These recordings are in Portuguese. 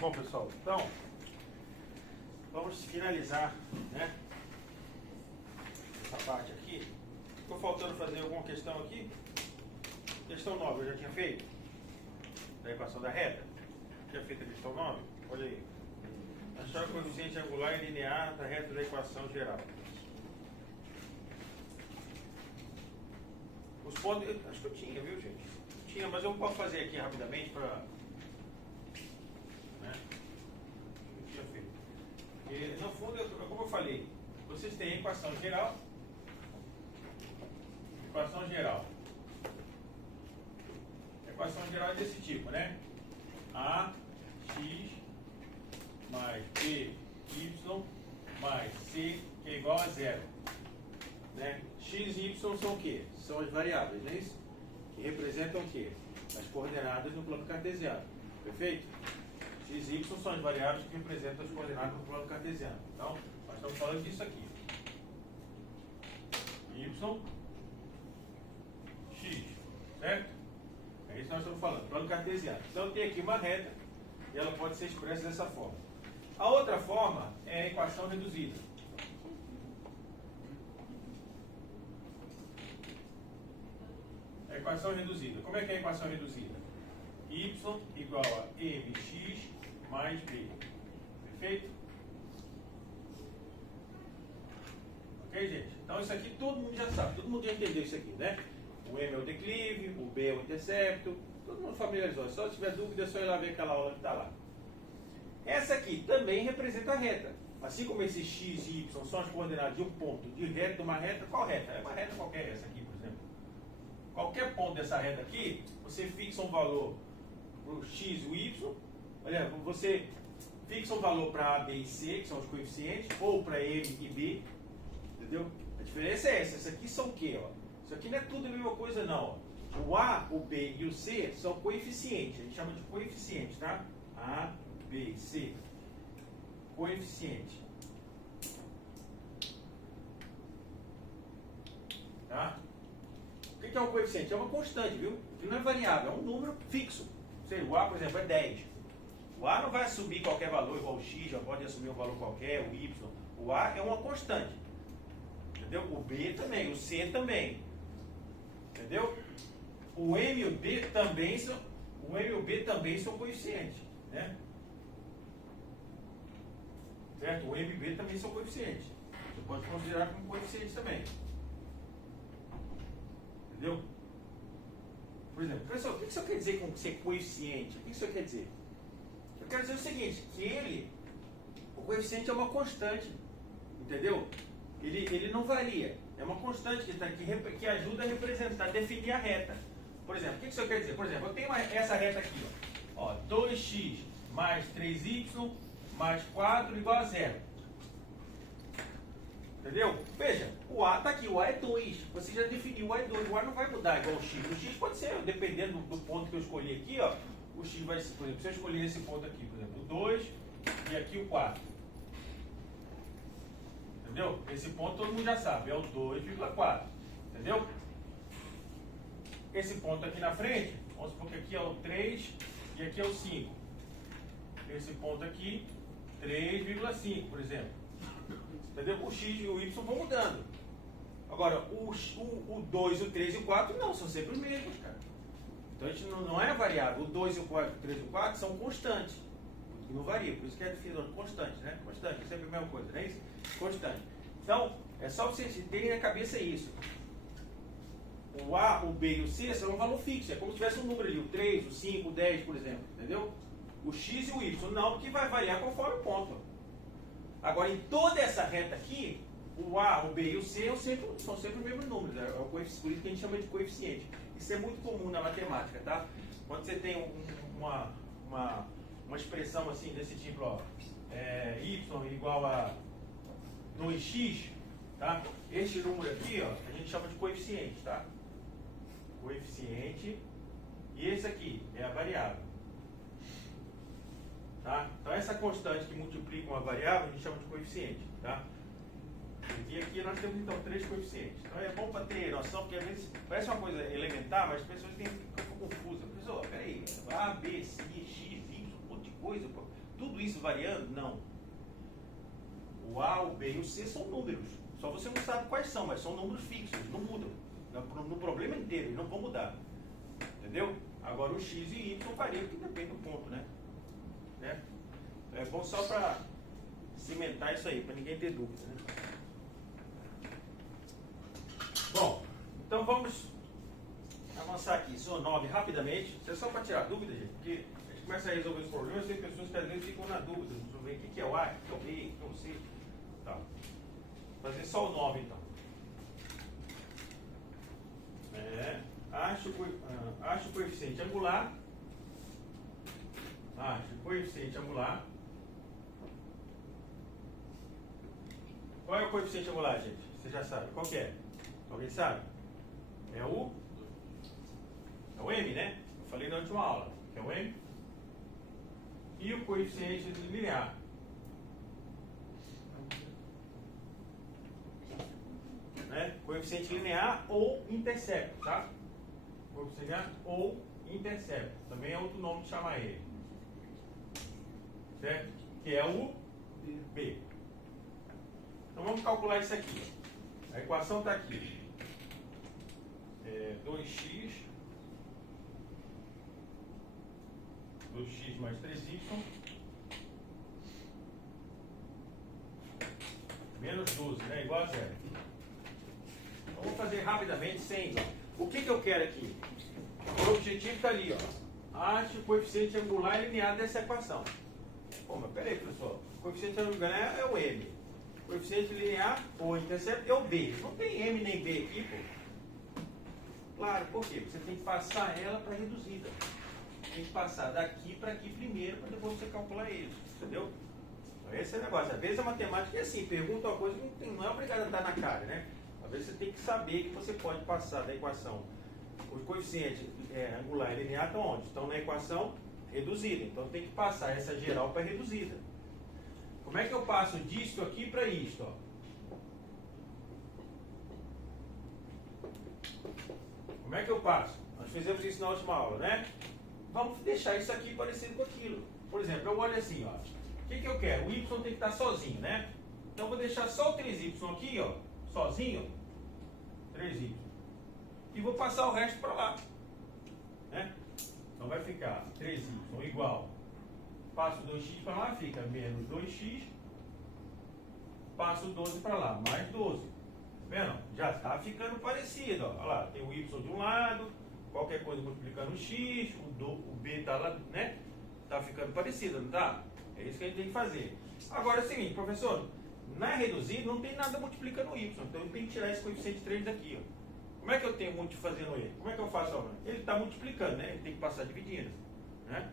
Bom, pessoal, então vamos finalizar, né, essa parte aqui. Ficou faltando fazer alguma questão aqui? Questão 9 eu já tinha feito, da equação da reta. Tinha feito a questão 9? Olha aí. Achar o coeficiente angular e linear da reta da equação geral. Os pontos, acho que eu tinha, viu, gente? Tinha, mas eu posso fazer aqui rapidamente para... né? Eu tinha feito. Porque, no fundo, como eu falei, vocês têm a equação geral. Equação geral. Equação geral é desse tipo, né? A, X, mais B, Y, mais C, que é igual a zero. Né? X e Y são o quê? São as variáveis, não é isso? Que representam o quê? As coordenadas no plano cartesiano. Perfeito? X e Y são as variáveis que representam as coordenadas no plano cartesiano. Então, nós estamos falando disso aqui. Y, X. Certo? É isso que nós estamos falando. Plano cartesiano. Então, tem aqui uma reta e ela pode ser expressa dessa forma. A outra forma é a equação reduzida. A equação reduzida. Como é que é a equação reduzida? Y igual a mx mais b. Perfeito? Ok, gente? Então isso aqui todo mundo já sabe. Todo mundo já entendeu isso aqui, né? O m é o declive, o b é o intercepto. Todo mundo familiarizou. Se tiver dúvida, é só ir lá ver aquela aula que está lá. Essa aqui também representa a reta. Assim como esses x e y são as coordenadas de um ponto de reta, de uma reta, qual reta? É uma reta qualquer, essa aqui, por exemplo. Qualquer ponto dessa reta aqui, você fixa um valor para o x e o y. Olha, você fixa um valor para a, b e c, que são os coeficientes, ou para m e b. Entendeu? A diferença é essa. Isso aqui são o quê? Ó? Isso aqui não é tudo a mesma coisa, não. Ó. O a, o b e o c são coeficientes. A gente chama de coeficientes, tá? A, B, C. Coeficiente. Tá? O que é um coeficiente? É uma constante, viu? Que não é variável, é um número fixo. Ou seja, o A, por exemplo, é 10. O A não vai assumir qualquer valor igual o X, já pode assumir um valor qualquer, o Y. O A é uma constante. Entendeu? O B também, o C também. Entendeu? O M e o B também são coeficientes, né? Certo? O M e B também são coeficientes. Você pode considerar como coeficientes também. Entendeu? Por exemplo, pessoal, o que isso quer dizer com ser coeficiente? O que isso quer dizer? Eu quero dizer o seguinte, que o coeficiente é uma constante. Entendeu? Ele não varia. É uma constante que ajuda a representar, a definir a reta. Por exemplo, o que isso quer dizer? Por exemplo, eu tenho essa reta aqui, ó, 2x mais 3y mais 4 igual a 0. Entendeu? Veja, o A está aqui, o A é 2. Você já definiu o A é 2. O A não vai mudar igual o X. O X pode ser, dependendo do ponto que eu escolhi aqui, ó, o X vai ser, por exemplo, se eu escolher esse ponto aqui, por exemplo, o 2 e aqui o 4. Entendeu? Esse ponto todo mundo já sabe, é o 2,4. Entendeu? Esse ponto aqui na frente, vamos supor que aqui é o 3 e aqui é o 5. Esse ponto aqui, 3,5, por exemplo. Entendeu? O X e o Y vão mudando. Agora, o 2, o 3 e o 4 não, são sempre os mesmos, cara. Então a gente não é variável. O 2 e o 4, o 3 e o 4 são constantes. Não varia, por isso que é definido constante, né? Constante, é sempre a mesma coisa, não é isso? Constante. Então, é só vocês terem na cabeça isso. O A, o B e o C são um valor fixo. É como se tivesse um número ali, o 3, o 5, o 10, por exemplo. Entendeu? O X e o Y não, porque vai variar conforme o ponto. Agora, em toda essa reta aqui, o A, o B e o C são sempre os mesmos números. É o coeficiente, por isso que a gente chama de coeficiente. Isso é muito comum na matemática, tá? Quando você tem uma expressão assim, desse tipo, ó, Y igual a 2x, tá? Este número aqui, ó, a gente chama de coeficiente, tá? Coeficiente. E esse aqui é a variável. Tá? Então essa constante que multiplica uma variável a gente chama de coeficiente, tá? E aqui nós temos então 3 coeficientes. Então é bom para ter noção, porque às vezes parece uma coisa elementar, mas as pessoas ficam confusas. Pessoal, peraí, A, B, C, X, Y, um monte de coisa. tudo isso variando? Não. O A, o B e o C são números. Só você não sabe quais são, mas são números fixos, não mudam. No problema inteiro, eles não vão mudar. Entendeu? Agora o X e Y variam, que depende do ponto, né? É bom só para cimentar isso aí, para ninguém ter dúvida, né? Bom, então vamos avançar aqui, ISO 9 rapidamente. Isso é só para tirar dúvida, gente, porque a gente começa a resolver os problemas, tem pessoas que às vezes ficam na dúvida, não ver o que é o A, o que é o B, o que é o C. Tá. Vou fazer só o 9 então. Acho o coeficiente angular. Qual é o coeficiente angular, gente? Você já sabe. Qual que é? Alguém sabe? É o M, né? Eu falei na última aula. Que é o M. E o coeficiente linear? Coeficiente linear ou intercepto, tá? Coeficiente linear ou intercepto. Também é outro nome de chamar ele. Certo? Que é o B. Então vamos calcular isso aqui. A equação está aqui. 2x mais 3y menos 12, né? Igual a zero. Então vou fazer rapidamente sem. O que eu quero aqui? O objetivo está ali, ó. Ache o coeficiente angular linear dessa equação. Pô, mas peraí, pessoal. O coeficiente angular é o M. O coeficiente linear ou intercepto é o B. Não tem M nem B aqui, pô. Claro, por quê? Você tem que passar ela para reduzida. Tem que passar daqui para aqui primeiro, para depois você calcular eles. Entendeu? Então, esse é o negócio. Às vezes a matemática é assim, pergunta uma coisa que não é obrigada a dar na cara, né? Às vezes você tem que saber que você pode passar da equação. Os coeficientes angular e linear estão onde? Estão na equação reduzida. Então tem que passar essa geral para reduzida. Como é que eu passo disto aqui para isto? Ó? Como é que eu passo? Nós fizemos isso na última aula, né? Vamos deixar isso aqui parecido com aquilo. Por exemplo, eu olho assim, ó. O que eu quero? O Y tem que estar sozinho, né? Então eu vou deixar só o 3Y aqui, ó. Sozinho. 3Y. E vou passar o resto para lá. Né? Então vai ficar 3y igual. Passo 2x para lá, fica menos 2x. Passo 12 para lá, mais 12. Vendo? Já está ficando parecido. Ó. Olha lá, tem o y de um lado, qualquer coisa multiplicando o x, o b está lá, né? Está ficando parecido, não está? É isso que a gente tem que fazer. Agora é o seguinte, professor, na reduzida não tem nada multiplicando o y, então eu tenho que tirar esse coeficiente 3 daqui, ó. Como é que eu tenho fazendo ele? Como é que eu faço agora? Ele está multiplicando, né? Ele tem que passar dividindo, né?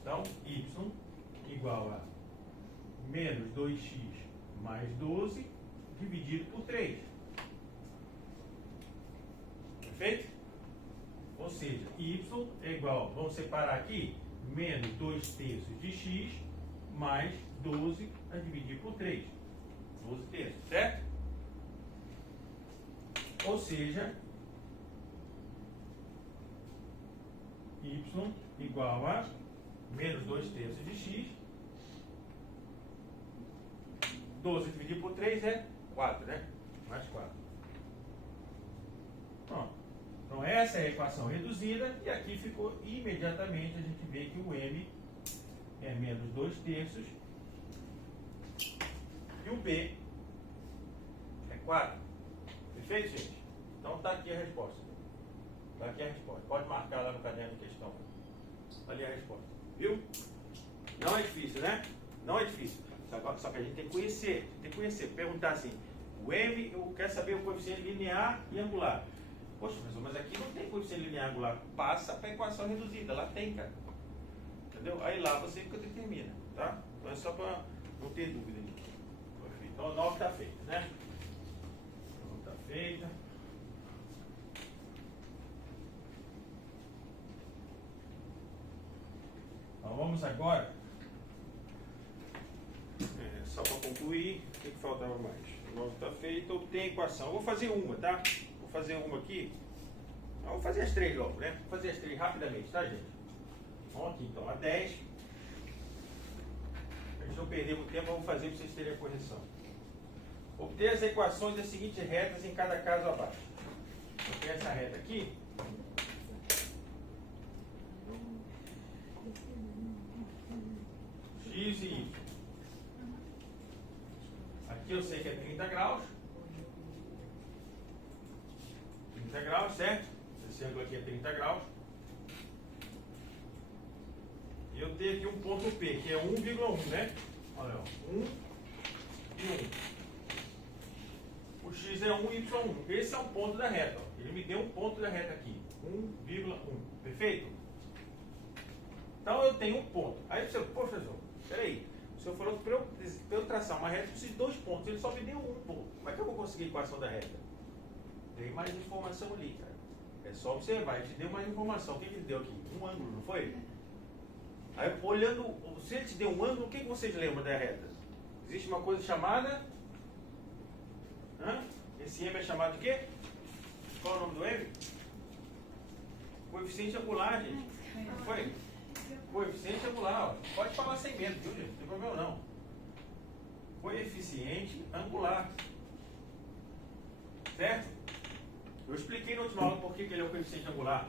Então, y igual a menos 2x mais 12 dividido por 3. Perfeito? Ou seja, y é igual, vamos separar aqui, menos 2/3 de x mais 12 a dividir por 3. 12/3, certo? Ou seja, y igual a menos 2/3 de x. 12 dividido por 3 é 4, né? Mais 4. Pronto. Então essa é a equação reduzida e aqui ficou imediatamente, a gente vê que o m é menos 2/3 e o b é 4. Perfeito, gente? Então está aqui a resposta. Está aqui a resposta. Pode marcar lá no caderno de questão. Ali a resposta. Viu? Não é difícil, né? Não é difícil. Só que a gente tem que conhecer. Tem que conhecer. Perguntar assim, o M, eu quero saber o coeficiente linear e angular. Poxa, professor, mas aqui não tem coeficiente linear e angular. Passa para a equação reduzida. Lá tem, cara. Entendeu? Aí lá você fica determina. Tá? Então é só para não ter dúvida. Então o 9 está feito, né? Está feita. Então vamos agora. Só para concluir, o que faltava mais? O 9 está feito, obtém a equação. Eu vou fazer uma, tá? Vou fazer uma aqui. Eu vou fazer as três logo, né? Vou fazer as três rapidamente, tá, gente? Vamos aqui então, a 10 perder muito tempo, eu vou fazer para vocês terem a correção. Obter as equações das seguintes retas em cada caso abaixo. Eu tenho essa reta aqui. X e Y. Aqui eu sei que é 30 graus. 30 graus, certo? Esse ângulo aqui é 30 graus. E eu tenho aqui um ponto P, que é 1,1, né? Olha, 1 e 1. O X é 1 e Y1. Esse é um ponto da reta. Ó. Ele me deu um ponto da reta aqui. 1,1. Perfeito? Então eu tenho um ponto. Aí você, pô, professor, peraí. O senhor falou que para eu traçar uma reta, eu preciso de 2 pontos. Ele só me deu um ponto. Como é que eu vou conseguir a equação da reta? Tem mais informação ali, cara. É só observar. Ele te deu mais informação. O que ele deu aqui? Um ângulo, não foi? Aí, olhando, se ele te deu um ângulo, o que vocês lembram da reta? Existe uma coisa chamada... Esse M é chamado de quê? Qual é o nome do M? Coeficiente angular, gente. Não foi? Coeficiente angular. Ó. Pode falar sem medo, viu, gente? Não tem problema não. Coeficiente angular. Certo? Eu expliquei na última aula por que ele é o coeficiente angular.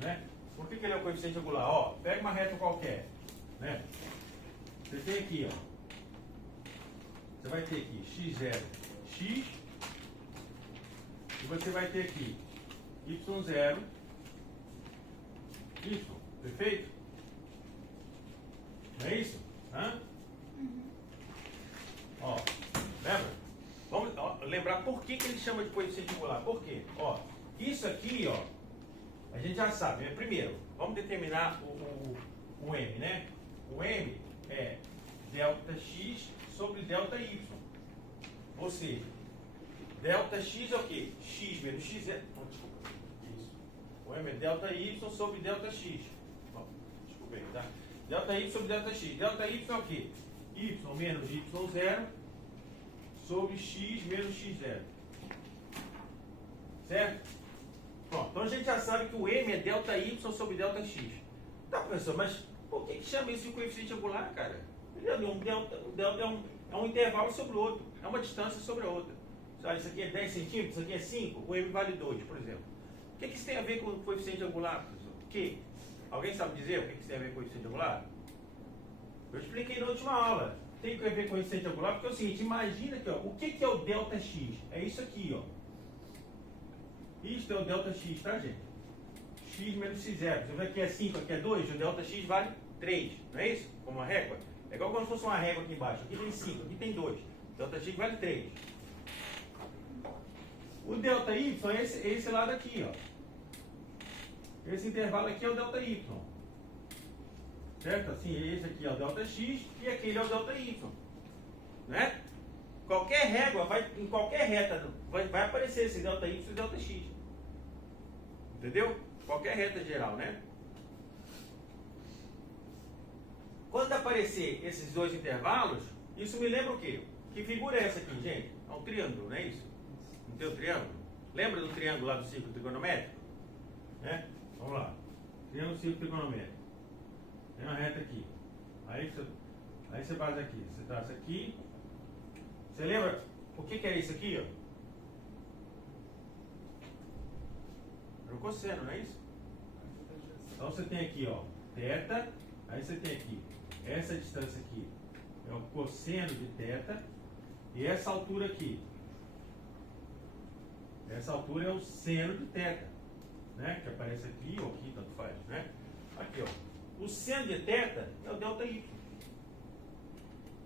Né? Por que ele é o coeficiente angular? Ó, pega uma reta qualquer. Né? Você tem aqui, ó. Você vai ter aqui x0, x. E você vai ter aqui y0, y. Perfeito? Não é isso? Ó, lembra? Vamos lembrar por que ele chama de coeficiente angular. Por quê? Ó, isso aqui, ó, a gente já sabe. Né? Primeiro, vamos determinar o M, né? O M é ΔX sobre ΔY. Ou seja, ΔX é o quê? X menos x é... desculpa. Isso. O M é ΔY sobre ΔX. Bom, desculpa aí, tá? ΔY sobre ΔX. ΔY é o quê? Y menos y0 sobre x menos x0. Certo? Pronto, então a gente já sabe que o M é ΔY sobre ΔX. Tá, professor, mas por que chama isso de coeficiente angular, cara? Ele é um intervalo sobre o outro. É uma distância sobre a outra. Sabe, isso aqui é 10 centímetros, isso aqui é 5, o M vale 2, por exemplo. O que isso tem a ver com o coeficiente angular, professor? O que? Alguém sabe dizer o que isso tem a ver com o coeficiente angular? Eu expliquei na última aula. Tem a ver com o coeficiente angular, porque é o seguinte, imagina aqui, ó, o que é o ΔX? É isso aqui, ó. Isto é o ΔX, tá, gente? X menos x0. Você vê que aqui é 5, aqui é 2, o ΔX vale 3, não é isso? Como uma régua. É igual quando fosse uma régua aqui embaixo. Aqui tem 5, aqui tem 2. ΔX vale 3. O ΔY é esse lado aqui, ó. Esse intervalo aqui é o ΔY. Certo? Assim, esse aqui é o ΔX e aquele é o ΔY. Né? Qualquer régua, em qualquer reta, vai aparecer esse ΔY e ΔX. Entendeu? Qualquer reta geral, né? Quando aparecer esses dois intervalos, isso me lembra o quê? Que figura é essa aqui, gente? É um triângulo, não é isso? Não tem o triângulo? Lembra do triângulo lá do círculo trigonométrico? Né? Vamos lá. Triângulo círculo trigonométrico. Tem uma reta aqui. Aí você faz aqui. Você traça aqui. Você lembra o que é isso aqui, ó? É o cosseno, não é isso? Então você tem aqui, ó, θ. Aí você tem aqui, essa distância aqui é o cosseno de θ. E essa altura aqui. Essa altura é o seno de θ. Né? Que aparece aqui ou aqui, tanto faz, né? Aqui, ó. O seno de θ é o ΔY.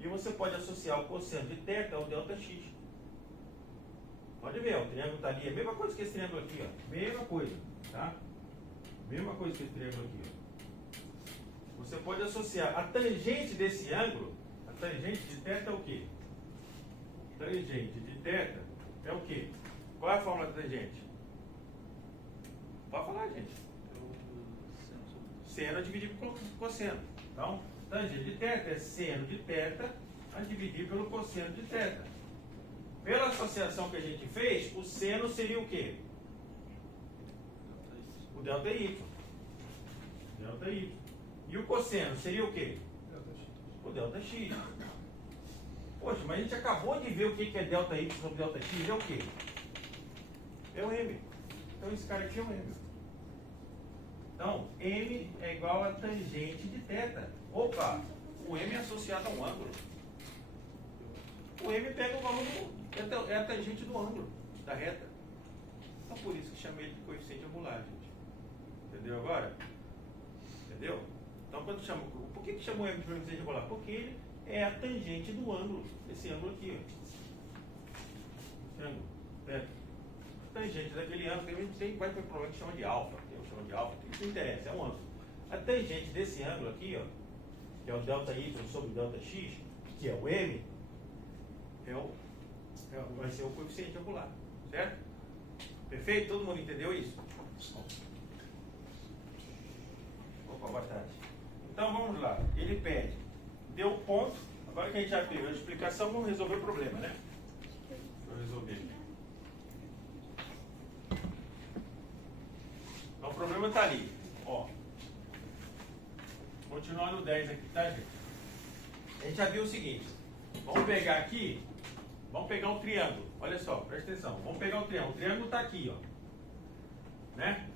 E você pode associar o cosseno de θ ao ΔX. Pode ver, ó, o triângulo está ali. É a mesma coisa que esse triângulo aqui, ó. Mesma coisa, tá? Mesma coisa que esse triângulo aqui, ó. Você pode associar a tangente desse ângulo. A tangente de θ é o quê? Tangente de θ é o quê? Qual é a fórmula da tangente? Pode falar, gente. Seno dividido pelo cosseno. Então, tangente de θ é seno de θ a dividir pelo cosseno de θ. Pela associação que a gente fez, o seno seria o quê? O ΔY. ΔY. E o cosseno seria o quê? O ΔX. Poxa, mas a gente acabou de ver o que é delta y sobre delta x, é o quê? É o m. Então esse cara aqui é o m. Então, m é igual a tangente de θ. Opa, o m é associado a um ângulo. O m pega o valor é a tangente do ângulo, da reta. Então por isso que chamei ele de coeficiente angular, gente. Entendeu agora? Entendeu? Então quando chama, por que chamou m de coeficiente angular? Porque ele é a tangente do ângulo, esse ângulo aqui, ó. Esse ângulo, certo? Tangente daquele ângulo, que a gente vai para o problema que chama de alfa, eu chamo de alfa, isso não interessa, é um ângulo. A tangente desse ângulo aqui, ó, que é o delta y sobre delta x, que é o m, vai ser o coeficiente angular, certo? Perfeito? Todo mundo entendeu isso? Opa, boa tarde. Então vamos lá, ele pede, deu o ponto, agora que a gente já teve a explicação, vamos resolver o problema, né? Deixa eu resolver aqui. Então o problema está ali, ó. Continuando no 10 aqui, tá, gente? A gente já viu o seguinte, vamos pegar aqui, vamos pegar um triângulo, olha só, presta atenção, vamos pegar o triângulo está aqui, ó, né?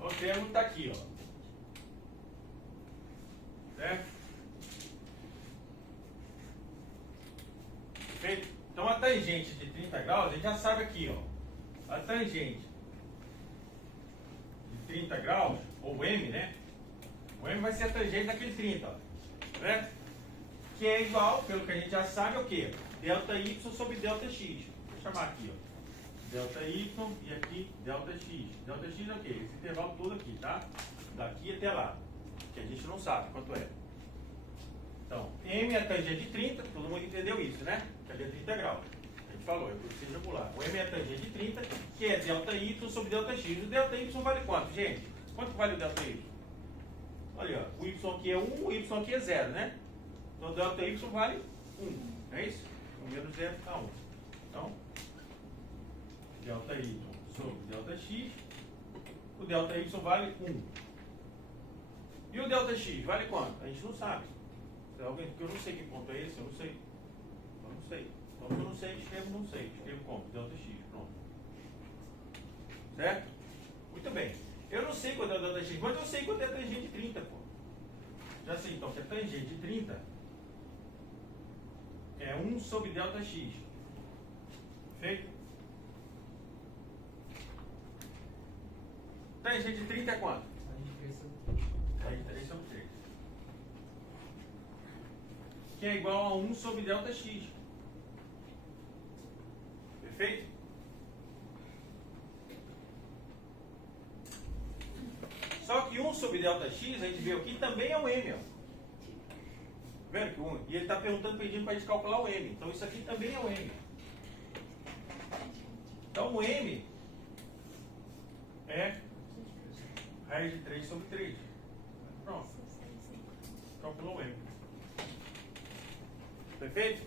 O triângulo está aqui, ó. Certo? Perfeito? Então a tangente de 30 graus, a gente já sabe aqui, ó. A tangente de 30 graus, ou m, né? O m vai ser a tangente daquele 30, ó. Certo? Que é igual, pelo que a gente já sabe, o quê? Delta y sobre delta x. Vou chamar aqui, ó. Delta y e aqui delta x. Delta x é o quê? Esse intervalo todo aqui, tá? Daqui até lá. Que a gente não sabe quanto é. Então, m é a tangente de 30, todo mundo entendeu isso, né? Que é 30 graus. A gente falou, é coeficiente angular. O m é a tangente de 30, que é delta y sobre delta x. O delta y vale quanto, gente? Quanto vale o delta y? Olha, ó, o y aqui é 1, o y aqui é 0, né? Então, o delta y vale 1, é isso? 1 menos 0 dá 1. Então, delta y sobre delta x, o delta y vale 1. E o delta x vale quanto? A gente não sabe. Porque eu não sei que ponto é esse, eu não sei. Eu não sei. Então, se eu não sei, escrevo não sei. Escrevo como? Delta x, pronto. Certo? Muito bem. Eu não sei quanto é o delta x, mas eu sei quanto é a tangente de 30, pô. Já sei então que a tangente de 30 é 1 sobre delta x. Perfeito? Tangente de 30 é quanto? Raiz de 3 sobre 3. Que é igual a 1 sobre delta x. Perfeito? Só que 1 sobre delta x, a gente viu aqui, também é o m. Ó. Vendo que 1? E ele está pedindo para a gente calcular o m. Então isso aqui também é o m. Então o m é raiz de 3 sobre 3. Pronto. Calculou o m. Perfeito?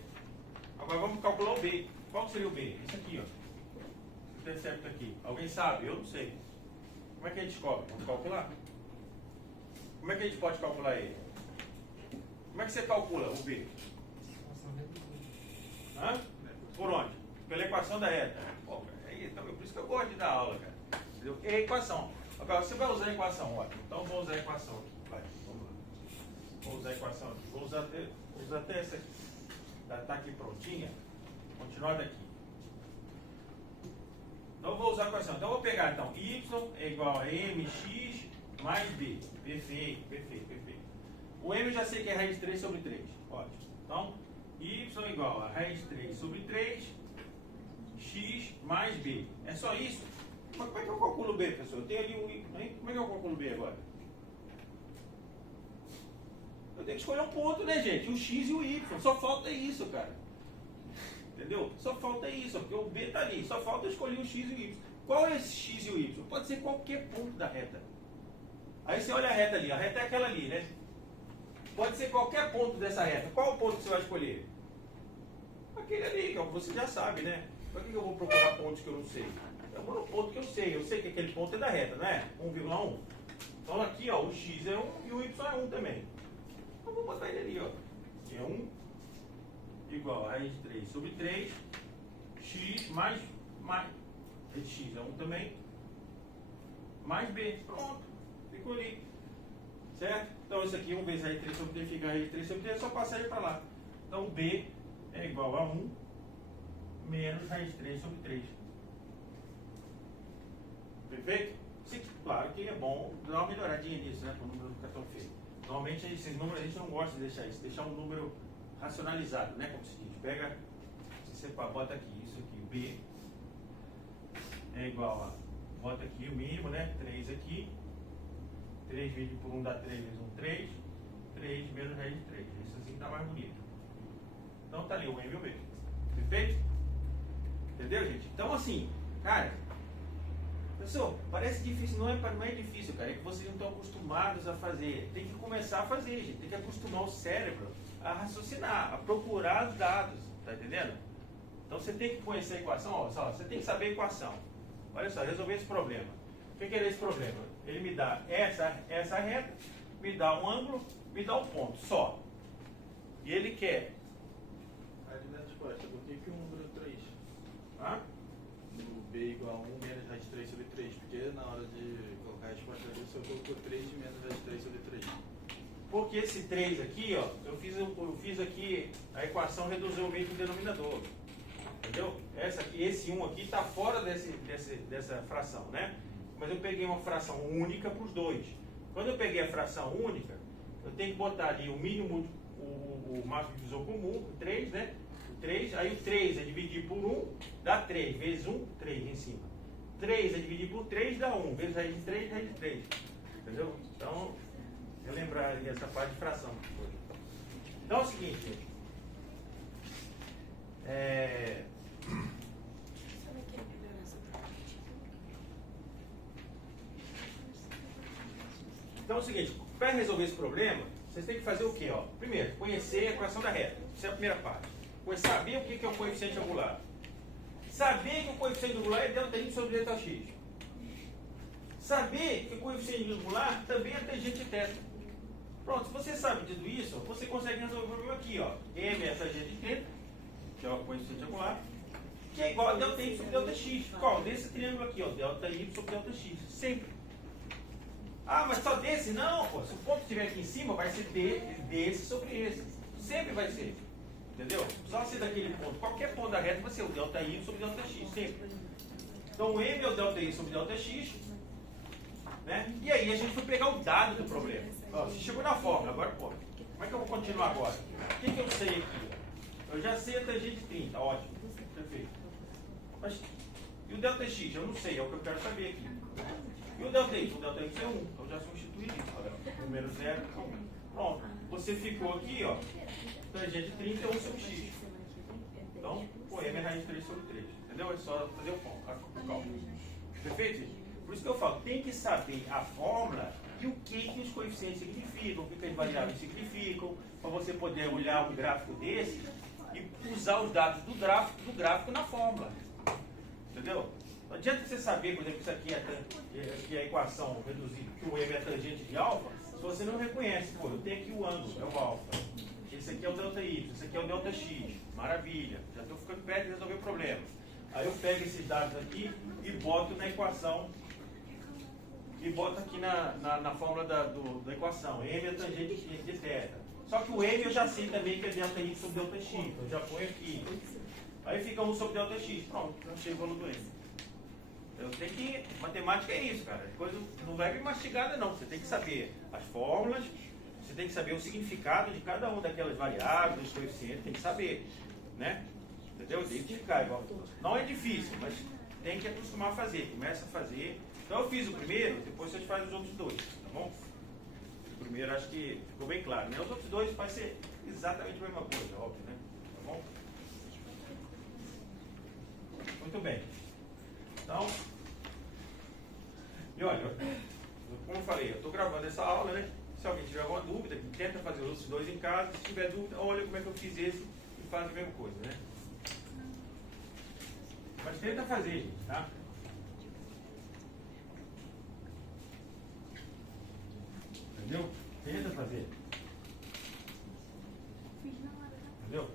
Agora vamos calcular o b. Qual seria o b? Isso aqui, ó. O intercepto aqui. Alguém sabe? Eu não sei. Como é que a gente descobre? Vamos calcular? Como é que a gente pode calcular ele? Como é que você calcula o b? Hã? Por onde? Pela equação da reta. Pô, então, por isso que eu gosto de dar aula, cara. Entendeu? É a equação. Agora, você vai usar a equação, ótimo. Então, vou usar a equação aqui. Vai, vamos lá. Vou usar a equação aqui. Vou usar até essa aqui. Está aqui prontinha. Continuar daqui. Então, eu vou usar a equação. Então, eu vou pegar, então, y é igual a mx mais b. Perfeito, perfeito, perfeito. O m eu já sei que é raiz de 3 sobre 3. Ótimo. Então, y é igual a raiz de 3 sobre 3, x mais b. É só isso? Mas como é que eu calculo b, pessoal? Eu tenho ali um y, hein? Como é que eu calculo b agora? Eu tenho que escolher um ponto, né, gente? O x e o y. Só falta isso, cara. Entendeu? Só falta isso, porque o b tá ali. Só falta eu escolher o x e o y. qual é esse x e o y? Pode ser qualquer ponto da reta. Aí você olha a reta ali, a reta é aquela ali, né? Pode ser qualquer ponto dessa reta. Qual o ponto que você vai escolher? Aquele ali, que você já sabe, né? Por que eu vou procurar pontos que eu não sei? Eu vou no ponto que eu sei que aquele ponto é da reta, não é? 1,1. Então aqui, ó, o x é 1 e o y é 1 também. Então vou botar ele ali, ó. É 1 igual a raiz de 3 sobre 3, x mais x é 1 também, mais b. Pronto, ficou ali. Certo? Então isso aqui, 1 vezes raiz de 3 sobre 3 fica raiz de 3 sobre 3, é só passar ele para lá. Então b é igual a 1 menos raiz de 3 sobre 3. Perfeito? Sim, claro que é bom dar uma melhoradinha nisso, né? Para o número não ficar tão feio. Normalmente esses números a gente não gosta de deixar isso, deixar um número racionalizado, né? Como se diz, pega, você bota aqui, isso aqui, b é igual a, bota aqui o mínimo, né? 3 aqui, 3 dividido por 1 dá 3 vezes 1, 3, 3 menos raiz de 3, isso assim tá mais bonito. Então tá ali o m e o b, perfeito? Entendeu, gente? Então assim, cara, pessoal, parece difícil, não é difícil, cara, é que vocês não estão acostumados a fazer. Tem que começar a fazer, gente, tem que acostumar o cérebro a raciocinar, a procurar os dados, tá entendendo? Então você tem que conhecer a equação, ó, só, você tem que saber a equação. Olha só, resolver esse problema. O que é esse problema? Ele me dá essa reta, me dá um ângulo, me dá um ponto, só. E ele quer... Ali na resposta, por que o número 3? Hã? No b igual a 1 menos raiz de 3 sobre 3, porque na hora de colocar a resposta ali, você colocou 3 de menos raiz de 3 sobre 3. Porque esse 3 aqui, ó, eu fiz aqui a equação reduzir o meio do denominador. Entendeu? Esse 1 aqui está fora dessa fração, né? Mas eu peguei uma fração única para os dois. Quando eu peguei a fração única, eu tenho que botar ali o mínimo, o máximo divisor comum, o 3, né? O 3, aí o 3 é dividir por 1, dá 3, vezes 1, 3 em cima. 3 é dividir por 3, dá 1, vezes raiz de 3, raiz de 3. Entendeu? Então, relembrar ali essa parte de fração. Então é o seguinte, gente. Então é o seguinte, para resolver esse problema, vocês têm que fazer o quê? Ó? Primeiro, conhecer a equação da reta. Essa é a primeira parte. Saber o que é o coeficiente angular. Saber que o coeficiente angular é delta y sobre delta x. Saber que o coeficiente angular também é tangente θ. Pronto, se você sabe de tudo isso, você consegue resolver o problema aqui, ó. M é tangente de θ, que é o coeficiente angular, que é igual a delta y sobre delta x. Qual? Desse triângulo aqui, ó, delta y sobre delta x. Sempre. Ah, mas só desse? Não, pô. Se o ponto estiver aqui em cima, vai ser desse sobre esse. Sempre vai ser. Entendeu? Só ser daquele ponto. Qualquer ponto da reta vai ser o delta y sobre delta x. Sempre. Então o m é o delta y sobre delta x. Né? E aí a gente foi pegar o dado do problema. Ó, você chegou na fórmula, agora pô. Como é que eu vou continuar agora? O que eu sei aqui? Eu já sei a tangente de 30, ótimo. Perfeito. Mas e o delta x? Eu não sei, é o que eu quero saber aqui. E o delta y? O delta y é 1. Então já substituí isso. Olha, número 0, 1. Pronto. Você ficou aqui, ó. Tangente de 30 é 1 sobre x. Então, o m é raiz de 3 sobre 3. Entendeu? É só fazer o cálculo. Perfeito, gente? Por isso que eu falo, tem que saber a fórmula e o que os coeficientes significam, o que as variáveis significam, para você poder olhar um gráfico desse e usar os dados do gráfico na fórmula. Entendeu? Não adianta você saber, por exemplo, que isso aqui é a equação reduzida, que o m é tangente de alfa, se você não reconhece, pô, eu tenho aqui o ângulo, é o alfa. Esse aqui é o delta y, esse aqui é o delta x. Maravilha, já estou ficando perto de resolver o problema. Aí eu pego esses dados aqui e boto na equação, e boto aqui na fórmula da equação. M é tangente de θ. Só que o m eu já sei também que é delta y sobre delta x, então eu já ponho aqui. Aí fica 1 sobre delta x, pronto, já achei o valor do m. Eu tenho que... Matemática é isso, cara. Coisa não vai vir mastigada, não. Você tem que saber as fórmulas, você tem que saber o significado de cada uma daquelas variáveis, dos coeficientes, tem que saber, né? Entendeu? Identificar. Igual. Não é difícil, mas tem que acostumar a fazer. Começa a fazer. Então eu fiz o primeiro, depois vocês fazem os outros dois, tá bom? O primeiro acho que ficou bem claro, né? Os outros dois vai ser exatamente a mesma coisa, óbvio, né? Tá bom? Muito bem. Então, E olha, como eu falei, eu estou gravando essa aula, né? Se alguém tiver alguma dúvida, tenta fazer os dois em casa. Se tiver dúvida, olha como é que eu fiz esse e faz a mesma coisa, né? Mas tenta fazer, gente, tá? Entendeu? Tenta fazer. Entendeu?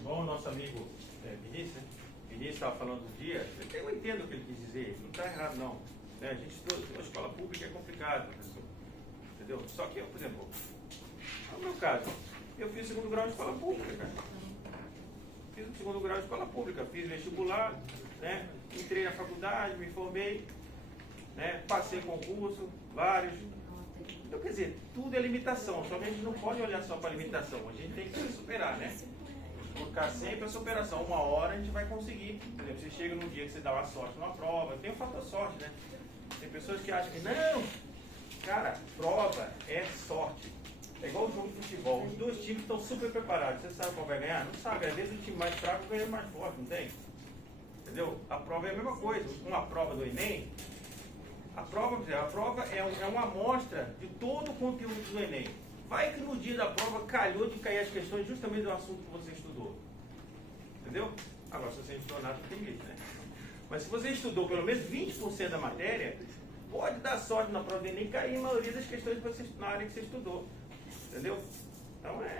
Igual o nosso amigo Vinícius, né? Vinícius estava falando um dia, eu entendo o que ele quis dizer, não está errado não. Né? A gente estudou a escola pública é complicado, professor. Entendeu? Só que eu, por exemplo, no meu caso, eu fiz segundo grau de escola pública, cara. Fiz o segundo grau de escola pública, fiz vestibular, né? Entrei na faculdade, me formei, né? Passei concurso, vários. Então, quer dizer, tudo é limitação, só que a gente não pode olhar só para a limitação, a gente tem que se superar, né? Buscar sempre a superação. Uma hora a gente vai conseguir. Por exemplo, você chega num dia que você dá uma sorte numa prova, tem o fator sorte, né? Tem pessoas que acham que não, cara, prova é sorte. É igual o jogo de futebol, os dois times estão super preparados. Você sabe qual vai ganhar? Não sabe, às vezes o time mais fraco ganha mais forte, não tem? Entendeu? A prova é a mesma coisa. Uma prova do Enem, a prova é uma amostra de todo o conteúdo do Enem. Vai que no dia da prova calhou de cair as questões justamente do assunto que você estudou. Entendeu? Agora, se você não estudou nada, não tem jeito, né? Mas se você estudou pelo menos 20% da matéria, pode dar sorte na prova do Enem e cair a maioria das questões que você, na área que você estudou. Entendeu? Então a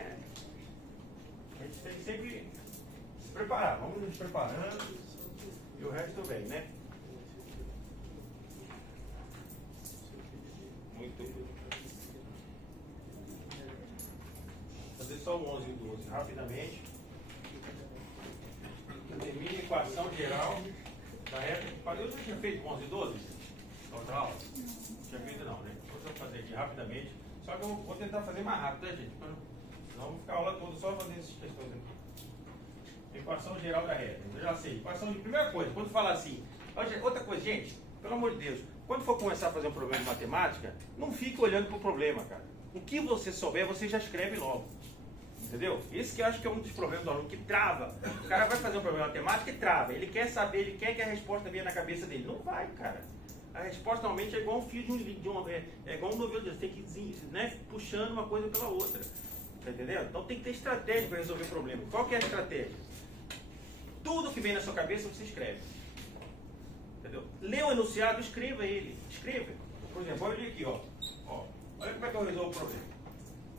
gente tem que sempre se preparar. Vamos nos preparando e o resto vem, né? Muito bem. Vou fazer só o 11 e o 12 rapidamente. Determine a equação geral da reta. Eu já tinha feito 11 e 12 na outra aula? Não tinha feito não, né? Vou só fazer aqui rapidamente. Só que eu vou tentar fazer mais rápido, né, gente? Senão vamos ficar a aula toda só fazendo essas questões aqui. Equação geral da reta. Eu já sei. Equação de primeira coisa, quando falar assim. Outra coisa, gente, pelo amor de Deus, quando for começar a fazer um problema de matemática, não fique olhando para o problema, cara. O que você souber, você já escreve logo. Entendeu? Esse que eu acho que é um dos problemas do aluno, que trava. O cara vai fazer um problema de matemática e trava. Ele quer saber, ele quer que a resposta venha na cabeça dele. Não vai, cara. A resposta normalmente é igual um fio é igual um novelo, você tem que ir, né, puxando uma coisa pela outra. Tá entendendo? Então tem que ter estratégia para resolver o problema. Qual que é a estratégia? Tudo que vem na sua cabeça você escreve. Entendeu? Lê o enunciado, escreva ele. Escreva. Por exemplo, olha aqui, ó. Olha como é que eu resolvo o problema.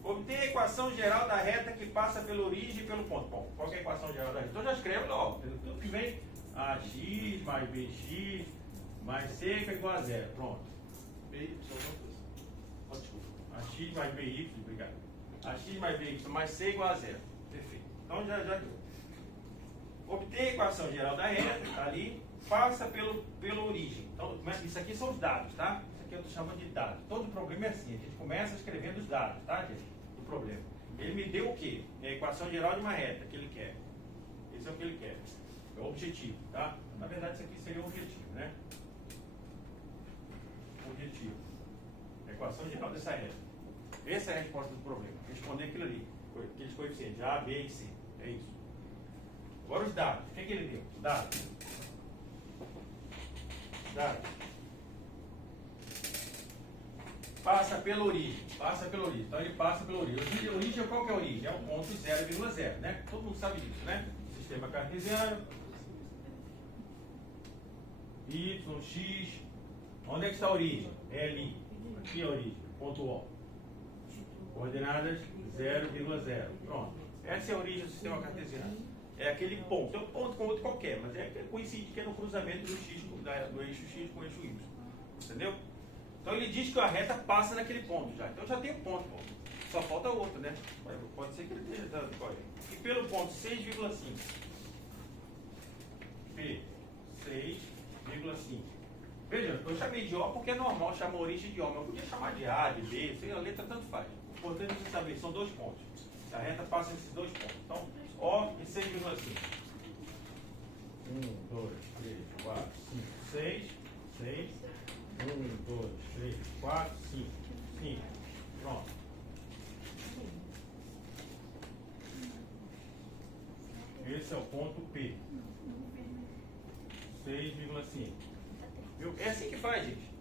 Obter a equação geral da reta que passa pela origem e pelo ponto. Bom, qual que é a equação geral da reta? Então já escreve logo. Tudo que vem, AX mais BX mais C é igual a zero. Pronto. BY, desculpa. AX mais BY, obrigado. AX mais BY mais C igual a zero. Perfeito. Então já deu. Obter a equação geral da reta, está ali, passa pela origem. Então, isso aqui são os dados, tá? Isso aqui eu estou chamando de dados. Todo problema é assim, a gente começa escrevendo os dados, tá, gente? Do problema. Ele me deu o quê? É a equação geral de uma reta que ele quer. Esse é o que ele quer. É o objetivo, tá? Na verdade, isso aqui seria o objetivo, né? Objetivo. Equação geral dessa reta. Essa é a resposta do problema. Responder aquilo ali. Aqueles coeficientes A, B e C. É isso. Agora os dados. O que ele deu? Dados. Dados. Passa pela origem. Passa pela origem. Então ele passa pela origem. A origem, qual que é a origem? É o ponto 0,0, né? Todo mundo sabe disso, né? Sistema cartesiano. Y, X. Onde é que está a origem? É ali. Aqui é a origem. Ponto O. Coordenadas 0,0. Pronto. Essa é a origem do sistema cartesiano. É aquele ponto. É um ponto com outro qualquer, mas é que coincide que é no cruzamento do X, do eixo X com o eixo Y. Entendeu? Então ele diz que a reta passa naquele ponto já. Então já tem um ponto. Só falta outro, né? Pode ser que ele tenha dado. E pelo ponto 6,5. P. 6,5. Veja, eu chamei de O porque é normal chamar a origem de O, mas eu podia chamar de A, de B, sei lá, a letra tanto faz. O importante é você saber, são dois pontos. A reta passa nesses dois pontos. Então, O e 6,5. 1, 2, 3, 4, 5, 6, 6. 1, 2, 3, 4, 5. 5. Pronto. Esse é o ponto P. 6,5. É assim que faz, gente.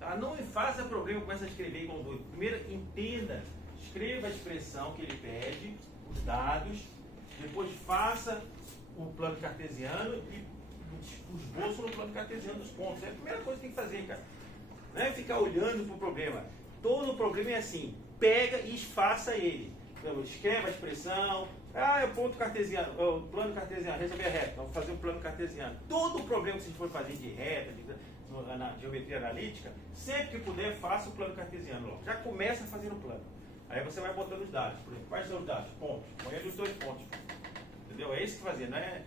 Tá? Não faça problema com essa escrever igual doido. Primeiro, entenda, escreva a expressão que ele pede, os dados, depois faça o plano cartesiano e o esboço no plano cartesiano dos pontos. É a primeira coisa que tem que fazer, cara. Não é ficar olhando para o problema. Todo problema é assim, pega e faça ele. Então, escreva a expressão, é o ponto cartesiano, o plano cartesiano, resolver a reta, vamos fazer o plano cartesiano. Todo problema que vocês forem fazer de reta, na geometria analítica, sempre que puder, faça o plano cartesiano logo. Já começa fazendo o plano. Aí você vai botando os dados, por exemplo. Quais são os dados? Pontos. Põe os 2 pontos. Entendeu? É isso que fazer, né?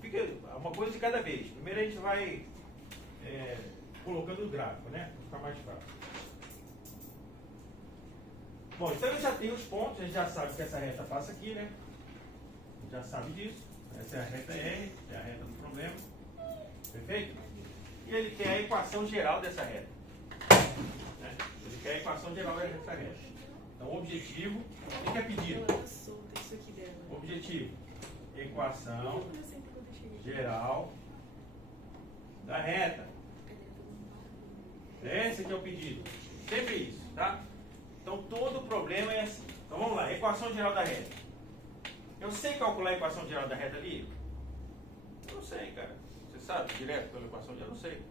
Fica uma coisa de cada vez. Primeiro a gente vai colocando o gráfico, né? Para ficar mais fácil. Bom, então eu já tenho os pontos, a gente já sabe que essa reta passa aqui, né? A gente já sabe disso. Essa é a reta R, é a reta do problema. Perfeito? E ele quer a equação geral dessa reta. Né? Ele quer a equação geral dessa reta. Então, o objetivo, o que é pedido? Objetivo, equação geral da reta. Esse aqui é o pedido. Sempre isso, tá? Então, todo problema é assim. Então, vamos lá. Equação geral da reta. Eu sei calcular a equação geral da reta ali? Eu não sei, cara. Você sabe direto pela equação geral? Eu não sei.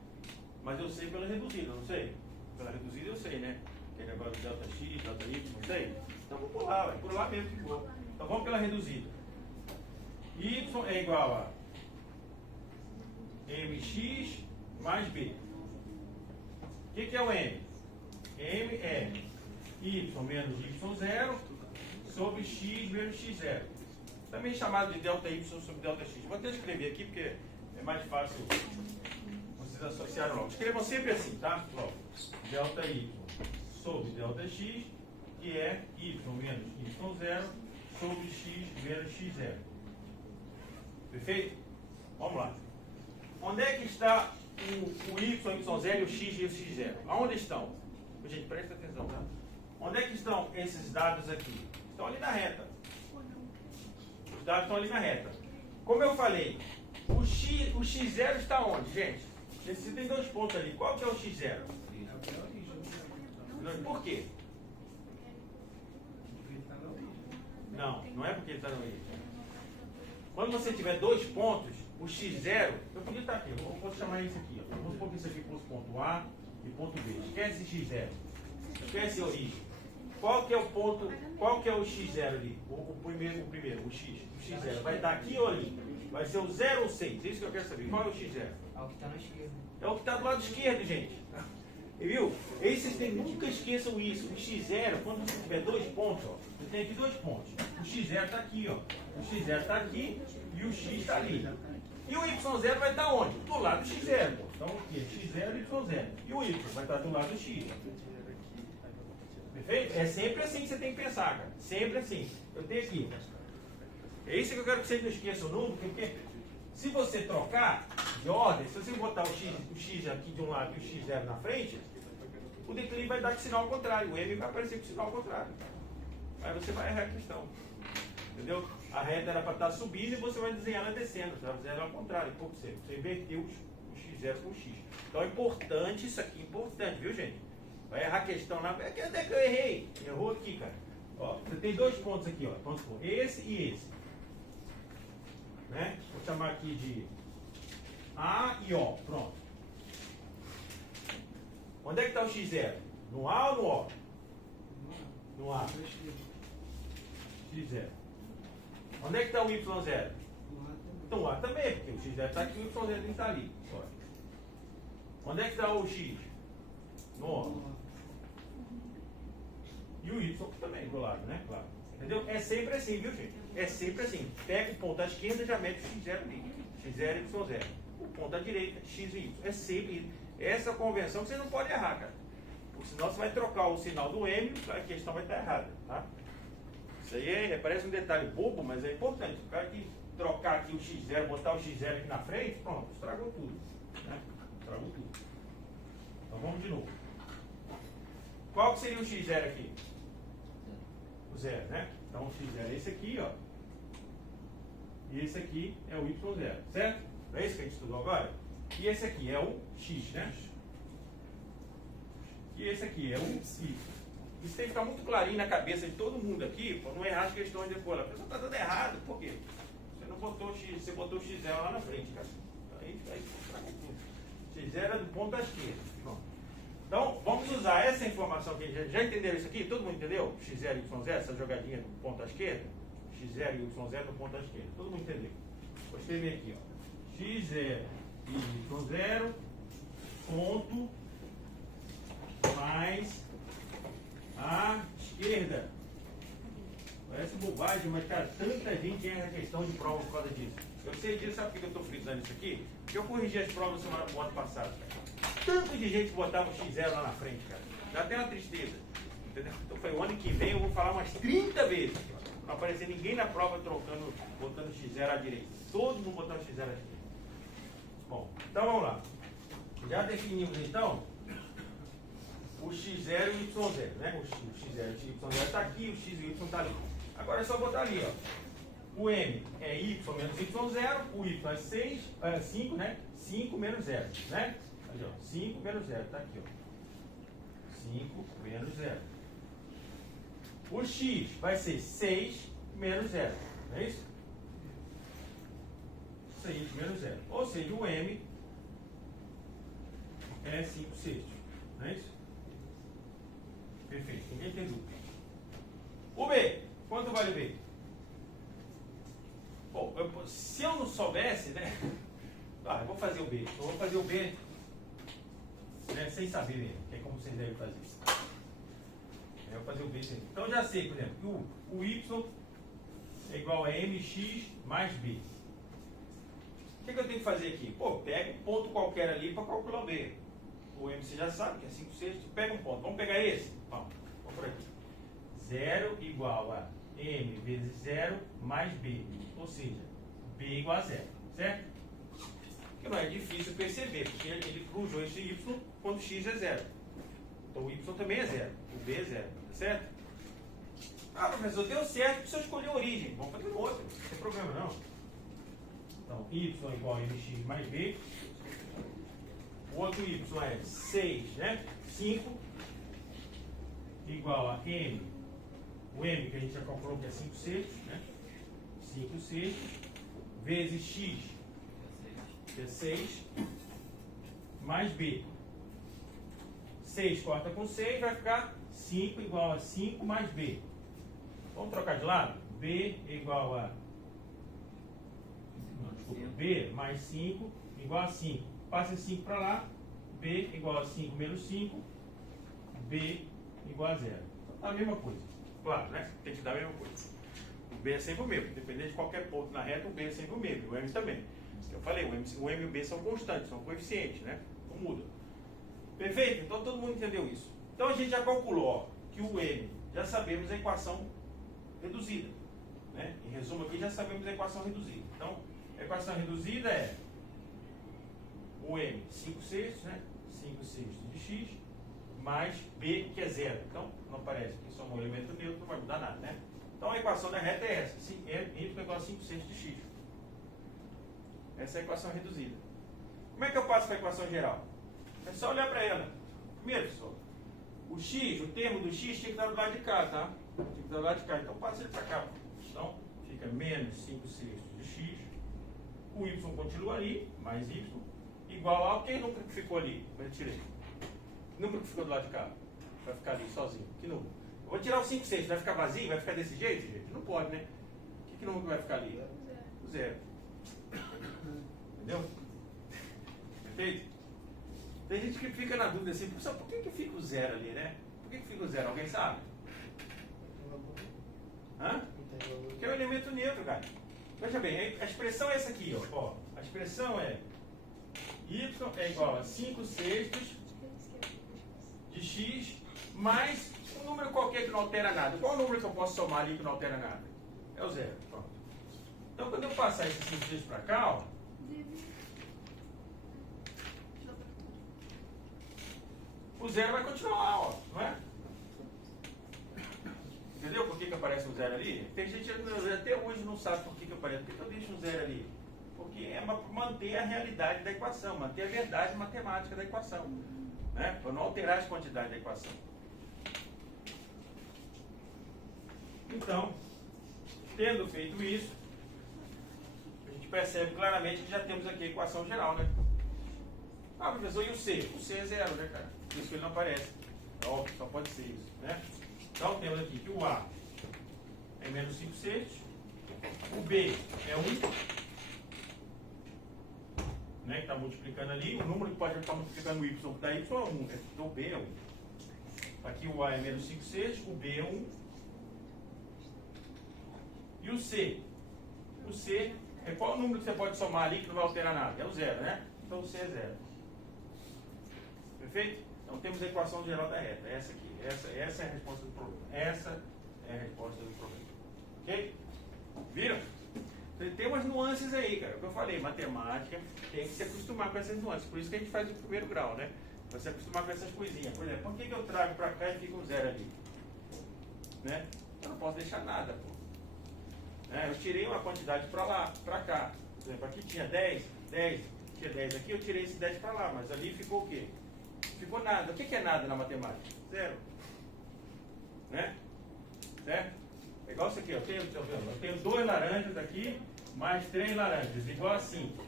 Mas eu sei pela reduzida, eu não sei. Pela reduzida eu sei, né? Aquele negócio de delta x, delta y, não sei. Então, vou pular, vai. Por lá mesmo que for. Então, vamos pela reduzida. Y é igual a mx mais b. O que é o m? M é y menos y0 sobre x menos x0. Também chamado de delta y sobre delta x. Vou até escrever aqui porque é mais fácil vocês associarem logo. Escrevam sempre assim, tá? Logo. Delta y sobre delta x, que é y menos y0 sobre x menos x0. Perfeito? Vamos lá. Onde é que está o y, y0 e o x e o x0? Aonde estão? Gente, presta atenção, tá? Onde é que estão esses dados aqui? Estão ali na reta. Os dados estão ali na reta. Como eu falei, o x0 está onde, gente? Você tem 2 pontos ali. Qual que é o x0? Por quê? Não é porque ele está na origem. Quando você tiver 2 pontos, o x0, eu podia estar aqui, eu posso chamar isso aqui. Ó. Vamos supor que isso aqui fosse ponto A e ponto B. Esquece x0. Esquece a origem. Qual que é o ponto, qual que é o x0 ali? O primeiro, o x. O x0 vai estar aqui ou ali? Vai ser o 0 ou 6? Isso que eu quero saber. Qual é o x0? É o que está na esquerda. É o que está do lado esquerdo, gente. Viu? E vocês nunca esqueçam isso. O x0, quando você tiver 2 pontos, ó, você tem aqui 2 pontos. O x0 está aqui, ó. O x0 está aqui e o x está ali. E o y0 vai estar onde? Do lado do x0. Então aqui é x0 e y0. E o y vai estar do lado do x. Perfeito? É sempre assim que você tem que pensar, cara. Sempre assim. Eu tenho aqui. É isso que eu quero que vocês não esqueçam nunca, porque se você trocar de ordem, se você botar o x aqui de um lado e o x0 na frente, o declínio vai dar com sinal contrário. O m vai aparecer com sinal contrário. Aí você vai errar a questão. Entendeu? A reta era para estar subindo e você vai desenhar ela descendo. Você vai desenhar ela ao contrário. Por quê? Você inverteu o x0 com o x. Então é importante isso aqui. Importante, viu, gente? Vai errar a questão lá. Onde é que eu errei? Errou aqui, cara. Ó, você tem 2 pontos aqui, ó. Vamos supor, esse e esse. Né? Vou chamar aqui de A e O. Pronto. Onde é que está o x0? No A ou no O? No A. x0. Onde é que está o y0? Então o A também, porque o x0 está aqui e o y0 tem que estar ali. Onde é que está o x? No O. E o y também do lado, né? Claro. Entendeu? É sempre assim, viu, gente? É sempre assim. Pega o ponto à esquerda e já mete o x0 ali. x0 e y0. O ponto à direita, x e y. É sempre essa convenção que você não pode errar, cara. Porque senão você vai trocar o sinal do m, a questão vai estar errada, tá? Isso aí parece um detalhe bobo, mas é importante. O cara que trocar aqui o x0, botar o x0 aqui na frente, pronto, estragou tudo. Né? Estragou tudo. Então vamos de novo. Qual que seria o x0 aqui? O 0, né? Então o x0 é esse aqui, ó. E esse aqui é o y0, certo? Não é isso que a gente estudou agora? E esse aqui é o x, né? E esse aqui é o Y. Isso tem que ficar muito clarinho na cabeça de todo mundo aqui, para não errar as questões depois. A pessoa está dando errado, por quê? Você não botou X, você botou X0 lá na frente, cara. Aí X0 é do ponto da esquerda. Bom. Então, vamos usar essa informação aqui. Já entenderam isso aqui? Todo mundo entendeu? X0 e Y0, essa jogadinha do ponto à esquerda? X0 e Y0 no ponto à esquerda. Todo mundo entendeu? Vou escrever aqui, ó. X0 e Y0, ponto, mais a esquerda. Parece bobagem, mas cara, tanta gente erra a questão de prova por causa disso. Eu sei disso, sabe por que eu estou frisando isso aqui? Porque eu corrigi as provas semana passada, cara. Tanto de gente botava o X0 lá na frente, cara. Dá até uma tristeza. Entendeu? Então foi o ano que vem, eu vou falar umas 30 vezes. Não aparecer ninguém na prova botando X0 à direita. Todo mundo botando X0 à direita. Bom, então vamos lá. Já definimos então o X0 e o Y0, né? O X0 e o Y0 está aqui, o X e o Y está ali. Agora é só botar ali, ó. O M é Y menos Y0, o Y é 5, né? 5 menos 0, né? Ali, ó. 5 menos 0, está aqui, ó. 5 menos 0. O X vai ser 6 menos 0, não é isso? 6 menos 0. Ou seja, o M é 5 sextos, não é isso? Perfeito, ninguém tem dúvida. O B, quanto vale o B? Bom, se eu não soubesse, né? Eu vou fazer o B. Eu vou fazer o B, né, sem saber mesmo, que é como vocês devem fazer. Eu vou fazer o B sem. Então já sei, por exemplo, que o Y é igual a MX mais B. O que eu tenho que fazer aqui? Pô, pega um ponto qualquer ali para calcular o B. O M você já sabe que é 5 sextos. Pega um ponto. Vamos pegar esse? Vamos por aqui. 0 igual a M vezes 0 mais B. Ou seja, B igual a 0. Certo? Que não é difícil perceber, porque ele cruzou esse Y quando X é 0. Então o Y também é 0. O B é 0. Tá certo? Ah, professor, deu certo, precisa escolher a origem. Vamos fazer outro. Não tem problema não. Então, Y igual a MX mais B. O outro Y é 6, né? 5 igual a M. O M que a gente já calculou que é 5 sextos, né? 5 sextos vezes X, que é 6, mais B. 6 corta com 6, vai ficar 5 igual a 5 mais B. Vamos trocar de lado? B igual a... Não, desculpa. B mais 5 igual a 5. Passa 5 para lá. B igual a 5 menos 5. B igual a 0. Então, a mesma coisa. Claro, né? Tem que dar a mesma coisa. O B é sempre o mesmo. Independente de qualquer ponto na reta, o B é sempre o mesmo. O M também. Eu falei, o M e o B são constantes, são coeficientes, né? Não muda. Perfeito? Então todo mundo entendeu isso. Então a gente já calculou, ó, que o M, já sabemos a equação reduzida. Né? Em resumo aqui, já sabemos a equação reduzida. Então, a equação reduzida é o M, 5 sextos, né? 5 sextos de X, mais B, que é 0. Então, não aparece, porque só um elemento neutro, não vai mudar nada, né? Então, a equação da reta é essa. Y igual a 5 sextos de X. Essa é a equação reduzida. Como é que eu passo para a equação geral? É só olhar para ela. Primeiro, pessoal, o X, o termo do X tinha que estar do lado de cá, tá? Tinha que estar do lado de cá. Então, passa ele para cá. Então, fica menos 5 sextos de X. O Y continua ali, mais Y, igual ao que número que ficou ali. Eu tirei. Que número que ficou do lado de cá? Vai ficar ali sozinho. Que número? Eu vou tirar o 5 sextos. Vai ficar vazio? Vai ficar desse jeito, gente? Não pode, né? Que número que vai ficar ali? O 0. Entendeu? Perfeito? Tem gente que fica na dúvida assim, por que fica o 0 ali, né? Por que fica o 0? Alguém sabe? Hã? Porque é um elemento neutro, cara. Veja bem, a expressão é essa aqui, ó. A expressão é Y é igual a 5 sextos de X mais um número qualquer que não altera nada. Qual o número que eu posso somar ali que não altera nada? É o 0. Pronto. Então, quando eu passar esses 5 sextos para cá, ó, o 0 vai continuar lá, ó, não é? Entendeu por que aparece um 0 ali? Tem gente que até hoje não sabe por que aparece. Por que eu deixo um 0 ali? Porque é para manter a realidade da equação, manter a verdade matemática da equação. né? Para não alterar as quantidades da equação. Então, tendo feito isso, a gente percebe claramente que já temos aqui a equação geral, né? Ah, professor, e o C? O C é zero, né, cara? Por isso que ele não aparece. Óbvio, só pode ser isso, né? Então, temos aqui que o A é menos 5/6, o B é 1, né, que está multiplicando ali, o número que pode estar multiplicando o Y da Y é 1, né? Então o B é 1. Aqui o A é menos 5/6, o B é 1. E o C? O C, é qual o número que você pode somar ali que não vai alterar nada? É o 0, né? Então o C é 0. Perfeito? Então temos a equação geral da reta, essa aqui. Essa é a resposta do problema. Essa é a resposta do problema. Ok? Viram? Tem umas nuances aí, cara. O que eu falei, matemática, tem que se acostumar com essas nuances. Por isso que a gente faz o primeiro grau, né? Para se acostumar com essas coisinhas. Por exemplo, por que eu trago para cá e fica um 0 ali? Né? Eu não posso deixar nada, pô. Né? Eu tirei uma quantidade para lá, para cá. Por exemplo, aqui tinha 10, tinha 10 aqui, eu tirei esse 10 para lá, mas ali ficou o quê? Ficou nada. O que é nada na matemática? 0. Né? Certo? É igual isso aqui, eu tenho 2 laranjas aqui, mais 3 laranjas, igual a 5.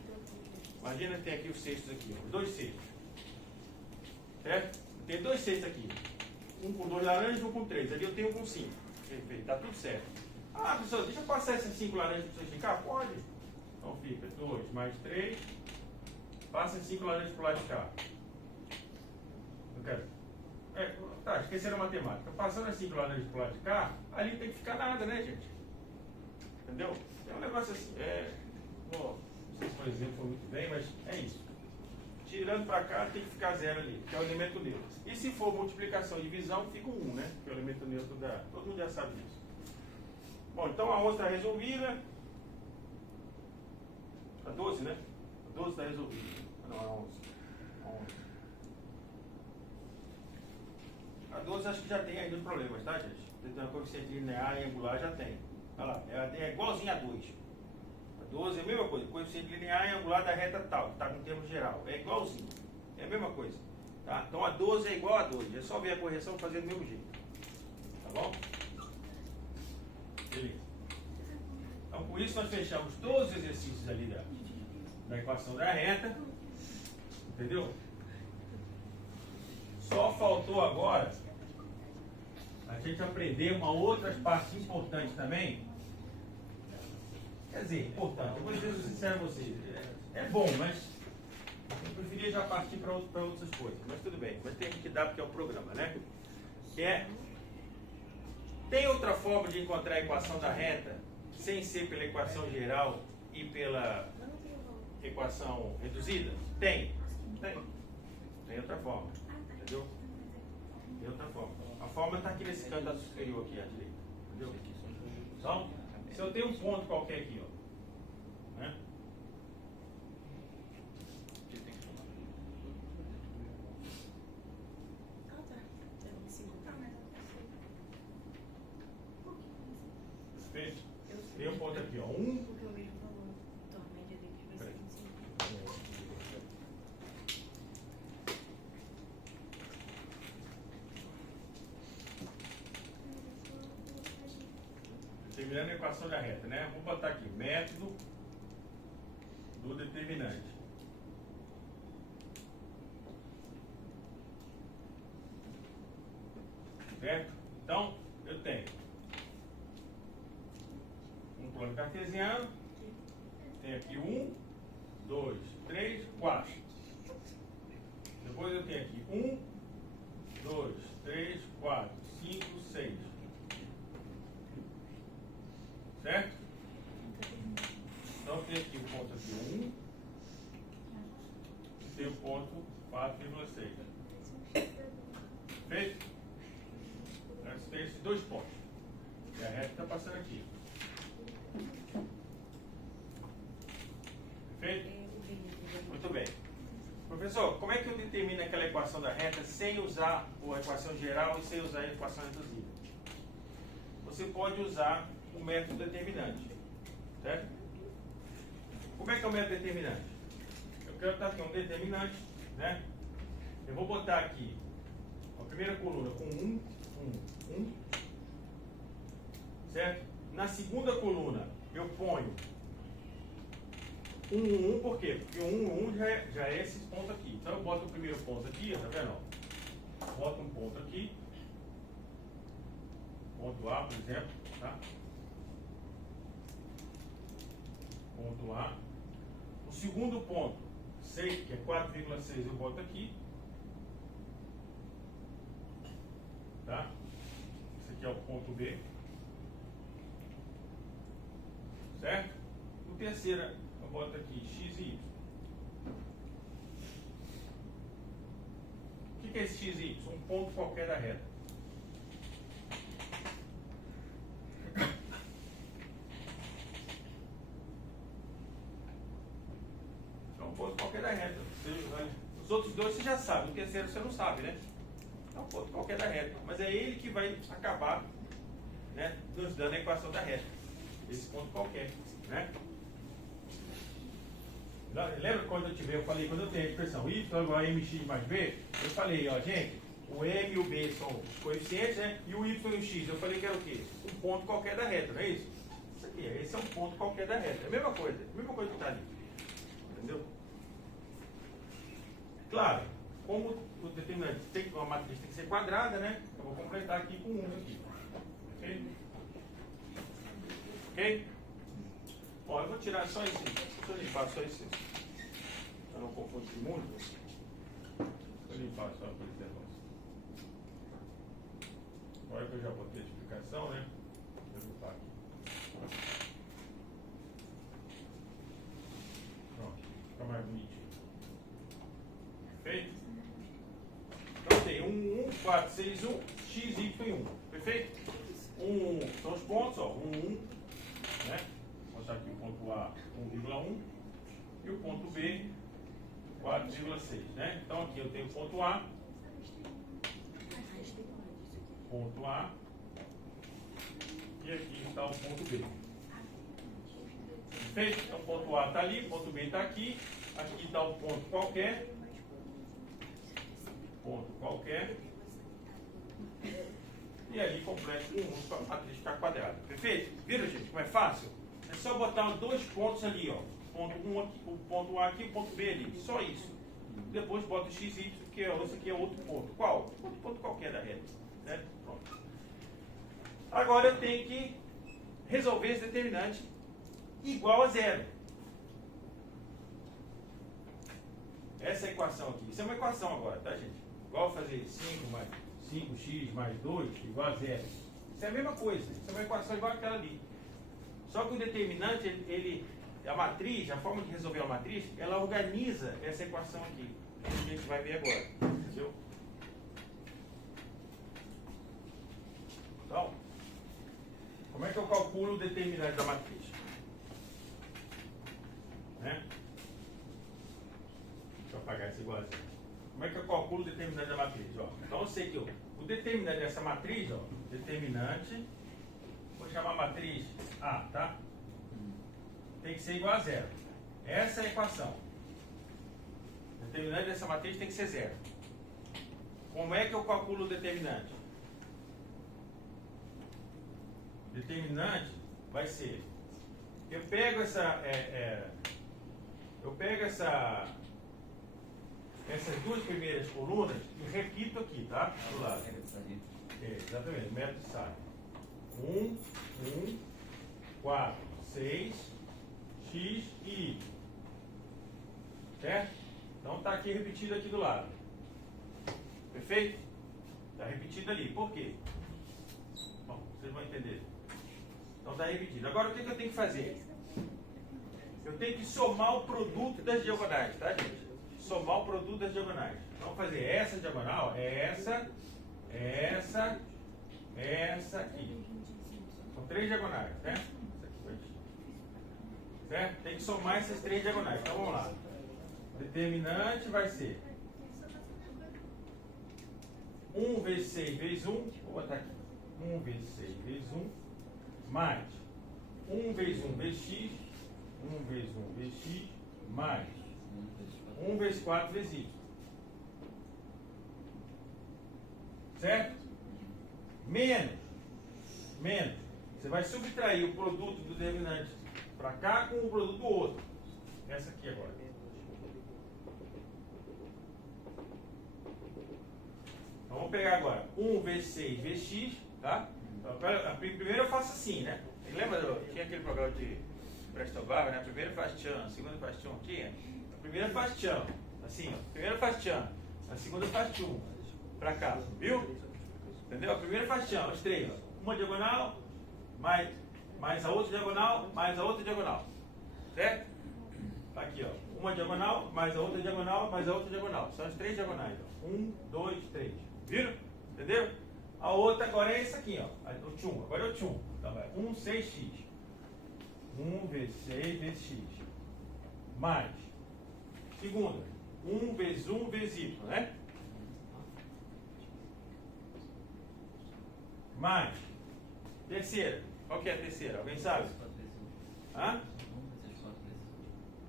Imagina que tem aqui os cestos aqui, os 2 cestos. Certo? Eu tenho 2 cestos aqui. Um com 2 laranjas e um com 3. Ali eu tenho um com 5. Perfeito, tá tudo certo. Ah, professor, deixa eu passar essas 5 laranjas para você ficar? Pode. Então fica 2 mais 3. Passa as 5 laranjas para o lado de cá. Eu quero. Tá, esqueceram a matemática. Passando as 5 laranjas para o lado de cá, ali não tem que ficar nada, né, gente? Entendeu? É um negócio assim. Não sei se por exemplo foi muito bem, mas é isso. Tirando para cá, tem que ficar 0 ali, que é o elemento neutro. E se for multiplicação e divisão, fica 1, né? Que é o elemento neutro da. Todo mundo já sabe disso. Bom, então a 11 está resolvida. A 12, né? A 12 está resolvida. Não, a 11. A 12 acho que já tem ainda os problemas, tá, gente? Então, a coeficiente linear e angular já tem. Olha lá, é igualzinho a 2. A 12 é a mesma coisa. Coeficiente linear e angular da reta tal, que está com termo geral. É igualzinho. É a mesma coisa. Tá? Então a 12 é igual a 12. É só ver a correção e fazer do mesmo jeito. Tá bom? Beleza. Então, com isso, nós fechamos todos os exercícios ali da equação da reta. Entendeu? Só faltou agora a gente aprender uma outra parte importante também. Quer dizer, importante. Eu vou ser sincero a vocês. É bom, mas eu preferia já partir para outras coisas. Mas tudo bem. Mas tem que dar porque é o programa, né? Que é... Tem outra forma de encontrar a equação da reta sem ser pela equação geral e pela equação reduzida? Tem. Tem outra forma. Entendeu? Tem outra forma. A forma está aqui nesse canto superior aqui à direita. Entendeu? Então, se eu tenho um ponto qualquer aqui, ó. Né? Perfeito? Tem um ponto aqui, ó. 1. Terminando a equação da reta, né? Vou botar aqui, método do determinante. Certo? Então, eu tenho um plano cartesiano, tem aqui 1, 2, 3, 4. Depois eu tenho aqui 1, 2, 3, 4, 5, 6. Certo? Então eu tenho aqui o ponto aqui 1 e tem o ponto 4,6. Perfeito? Então tem esses 2 pontos. E a reta está passando aqui. Perfeito? Muito bem. Professor, como é que eu determino aquela equação da reta sem usar a equação geral e sem usar a equação reduzida? Você pode usar o método determinante. Certo? Como é que é o método determinante? Eu quero estar aqui um determinante, né? Eu vou botar aqui a primeira coluna com 1, 1, 1. Certo? Na segunda coluna eu ponho 1, 1, 1, por quê? Porque 1, 1 já é esse ponto aqui. Então eu boto o primeiro ponto aqui, tá vendo? Boto um ponto aqui. Ponto A, por exemplo, tá? Ponto A. O segundo ponto, sei que é 4,6, eu boto aqui. Tá? Esse aqui é o ponto B. Certo? O terceiro, eu boto aqui x e y. O que é esse x e y? Um ponto qualquer da reta. É um ponto qualquer da reta. Os outros dois você já sabe, o terceiro você não sabe, né? É um ponto qualquer da reta. Mas é ele que vai acabar, né, nos dando a equação da reta. Esse ponto qualquer, né? Lembra quando eu falei, quando eu tenho a expressão y igual a mx mais b, eu falei, ó, gente, o m e o b são os coeficientes, né? E o y e o x, eu falei que era o quê? Um ponto qualquer da reta, não é isso? Isso aqui, esse é um ponto qualquer da reta. É a mesma coisa que está ali. Entendeu? Claro, como o determinante tem que, uma matriz tem que ser quadrada, né? Eu vou completar aqui com 1 aqui. Ok? Ok? Ó, eu vou tirar só esse. Deixa eu limpar só esse. Para não confundir muito. Deixa eu limpar só por esse negócio. Agora que eu já botei a explicação, né? Vou limpar aqui. Pronto, fica mais bonitinho. Perfeito? Então tem 1, 1, 4, 6, 1, x, y e 1. Perfeito? 1 são os pontos, ó. 1, 1, né? Vou mostrar aqui o ponto A, 1,1 e o ponto B, 4,6, né? Então aqui eu tenho o ponto A, e aqui está o ponto B. Perfeito? Então o ponto A está ali, o ponto B está aqui está o ponto qualquer, e ali completo com 1 para a matriz ficar quadrada. Perfeito? Viram, gente, como é fácil? É só botar dois pontos ali, ó. Ponto 1 aqui, o ponto A aqui e o ponto B ali. Só isso. Depois bota o x, y, que esse aqui é outro ponto. Qual? Outro ponto qualquer da reta. Certo? Pronto. Agora eu tenho que resolver esse determinante igual a zero. Essa é a equação aqui. Isso é uma equação agora, tá, gente? Igual fazer 5x mais 2 igual a zero. Isso é a mesma coisa. Isso é uma equação igual àquela ali. Só que o determinante, a matriz, a forma de resolver a matriz, ela organiza essa equação aqui. Que a gente vai ver agora. Entendeu? Então, como é que eu calculo o determinante da matriz? Né? Deixa eu apagar esse igual a zero. Como é que eu calculo o determinante da matriz? Ó, então eu sei que o determinante dessa matriz, ó, determinante, vou chamar a matriz A, tá? Tem que ser igual a zero. Essa é a equação. O determinante dessa matriz tem que ser zero. Como é que eu calculo o determinante? O determinante vai ser, eu pego essas duas primeiras colunas e repito aqui, tá? Do lado. Exatamente, método de Sine. 1, 4, 6, x e y. Certo? Então está aqui repetido aqui do lado. Perfeito? Está repetido ali. Por quê? Bom, vocês vão entender. Então está repetido. Agora o que eu tenho que fazer? Eu tenho que somar o produto das diagonais, tá, gente? Somar o produto das diagonais. Então vamos fazer essa diagonal, essa aqui. São 3 diagonais, né? Certo? Tem que somar essas 3 diagonais. Então vamos lá. O determinante vai ser 1 vezes 6 vezes 1. Vou botar aqui. 1 vezes 6 vezes 1. Mais 1 vezes 1 vezes x. 1 vezes 1 vezes x. Mais 1 vezes 4 vezes y. Certo? Menos. Você vai subtrair o produto do determinante para cá com o produto do outro. Essa aqui agora. Então vamos pegar agora 1 vezes 6 vezes x, tá? Então, primeiro eu faço assim, né? Lembra, tinha aquele programa de Presto-Barra, né? Primeiro faz tchan, segundo faz tchum, tinha? A primeira faz tchan, assim, ó. Primeiro faz tchan, a segunda faz tchum, pra cá, viu? Entendeu? A primeira faz tchan, os três, ó. Uma diagonal, mais a outra diagonal, mais a outra diagonal. Certo? Tá aqui, ó. Uma diagonal, mais a outra diagonal, mais a outra diagonal. São as três diagonais, ó. 1, 2, 3. Viram? Entendeu? A outra agora é essa aqui, ó. O tchum, agora é o tchum. Então vai 1, 6x. 1 vezes 6 vezes x. Mais. Segunda. 1 vezes 1 vezes y, né? Mais. Terceira. Qual que é a terceira? Alguém sabe? Hã?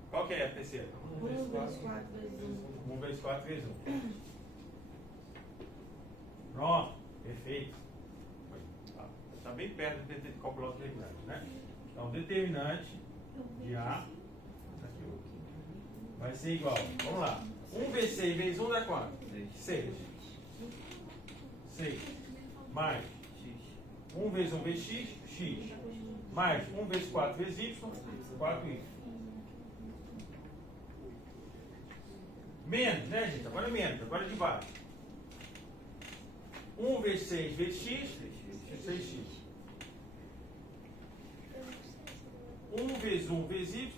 Qual que é a terceira? 1 vezes 4 vezes 1. 1 vezes 4 vezes 1. Pronto. Perfeito. Está bem perto de calcular o determinante, né? Então, determinante de A vai ser igual. Vamos lá. 1 vezes 6 vezes 1 dá quanto? 6. 6. Mais. 1 vezes 1 vezes x, x. Mais 1 vezes 4 vezes y, 4y. Menos, né, gente? Agora é menos, agora é de baixo. 1 vezes 6 vezes x, 6x. 1 vezes 1 vezes y,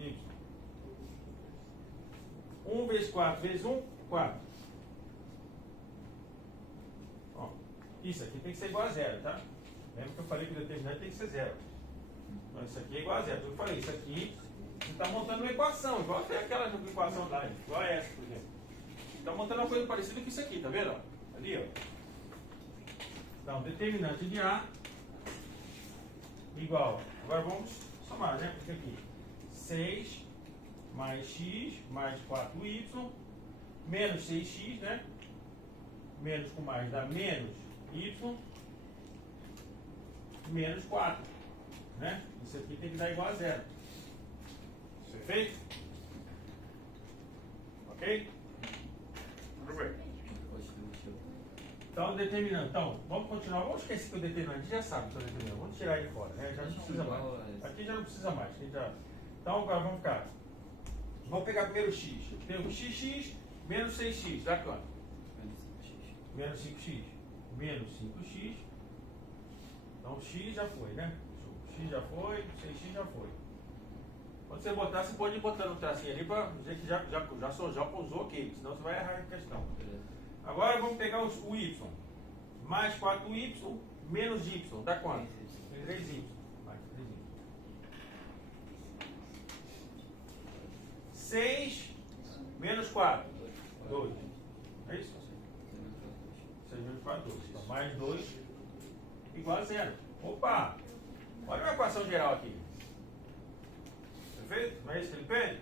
y. 1 vezes 4 vezes 1, 4. Ó, isso aqui tem que ser igual a zero, tá? Lembra que eu falei que o determinante tem que ser zero. Então isso aqui é igual a zero. Eu falei, isso aqui você está montando uma equação, igual até aquela equação lá, igual a essa, por exemplo. Você está montando uma coisa parecida com isso aqui, tá vendo? Ali, ó. Então, determinante de A igual. Agora vamos somar, né? Porque aqui 6 mais x mais 4y menos 6x, né? Menos com mais dá menos y menos 4, né? Isso aqui tem que dar igual a zero. Perfeito? Ok? Então, determinante. Então, vamos continuar. Vamos esquecer que o determinante já sabe que é o determinante. Vamos tirar ele fora, né? Já não precisa mais. Aqui já não precisa mais. Então, agora vamos ficar. Vamos pegar primeiro o x. Tem o xx menos 6x. Dá quanto? Menos 5x. Menos 5x. Então, o x já foi, né? O x já foi, o 6x já foi. Quando você botar, você pode ir botando um tracinho ali para dizer que já pousou ok. Senão você vai errar a questão. Agora vamos pegar o y. Mais 4y menos y. Dá quanto? 3y. Mais 3y. 6 menos 4. 2. É isso? 6 menos 4, 2. Então, mais 2 igual a 0. Opa! Olha uma equação geral aqui. Perfeito? Não é isso que ele pede?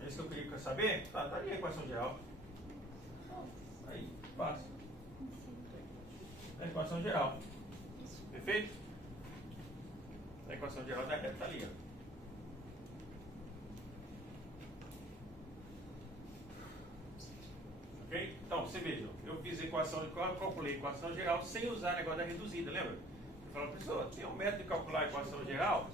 É isso que eu queria saber? Tá ali a equação geral. Aí, fácil. A equação geral. Perfeito? A equação geral da reta está ali, ó. Ok? Então, você veja, eu fiz a equação, eu calculei a equação geral sem usar o negócio da reduzida, lembra? Eu falo, pessoal, tem um método de calcular a equação geral?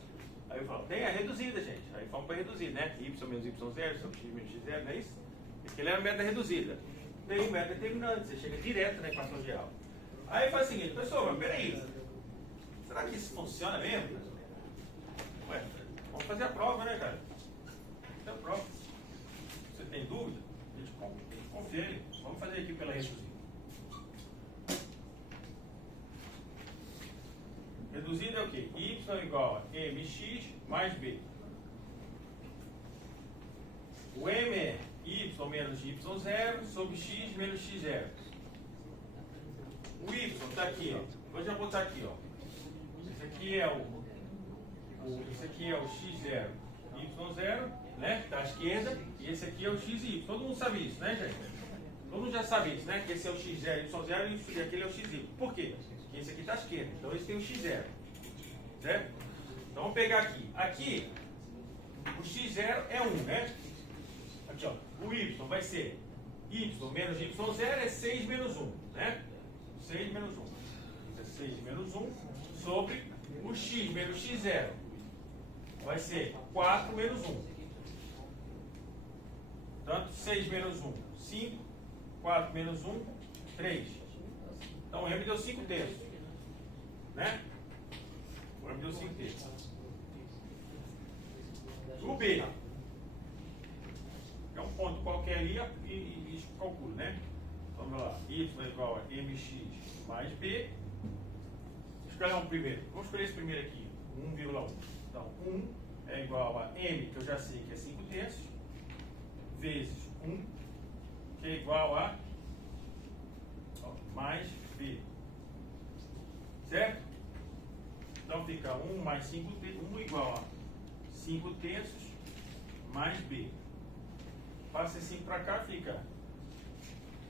Aí eu falo, tem a reduzida, gente. Aí vamos para reduzir, né? Y menos y0 sobre x menos x0, não é isso? Aquele é o método da reduzida. Tem o método determinante, você chega direto na equação geral. Aí faz o seguinte, pessoal, mas peraí, será que isso funciona mesmo? Ué, vamos fazer a prova, né, cara? Fazer a prova. Se você tem dúvida, a gente confere. Vamos fazer aqui pela reduzida. Reduzida é o quê? Y igual a mx mais b. O m é y menos y0 sobre x menos x0. O y está aqui, ó. Vou já botar aqui, ó. Esse aqui é esse aqui é o x0, y0, né? Está à esquerda. E esse aqui é o xy. Todo mundo sabe isso, né, gente? Todo mundo já sabe isso, né? Que esse é o x0, y0 e aquele é o xy. Por quê? Porque esse aqui está à esquerda. Então esse tem o x0. Certo? Então vamos pegar aqui. Aqui, o x0 é 1, né? Aqui, ó. O y vai ser y menos y0 é 6 menos 1, né? 6 menos 1. É 6 menos 1 sobre o x menos x0. Vai ser 4 menos 1. Portanto, 6 menos 1, 5. 4 menos 1, 3. Então o M deu 5 terços. Né? O M deu 5 terços. O B. É um ponto qualquer ali e calcula, né? Vamos lá. Y é igual a mx mais B. Vou escolher um primeiro. Vamos escolher esse primeiro aqui. 1,1. Então, 1 é igual a M, que eu já sei que é 5 terços, vezes 1. Que é igual a mais B. Certo? Então fica 1 mais 5 terços, 1 igual a 5 terços mais B. Passa esse 5 para cá, fica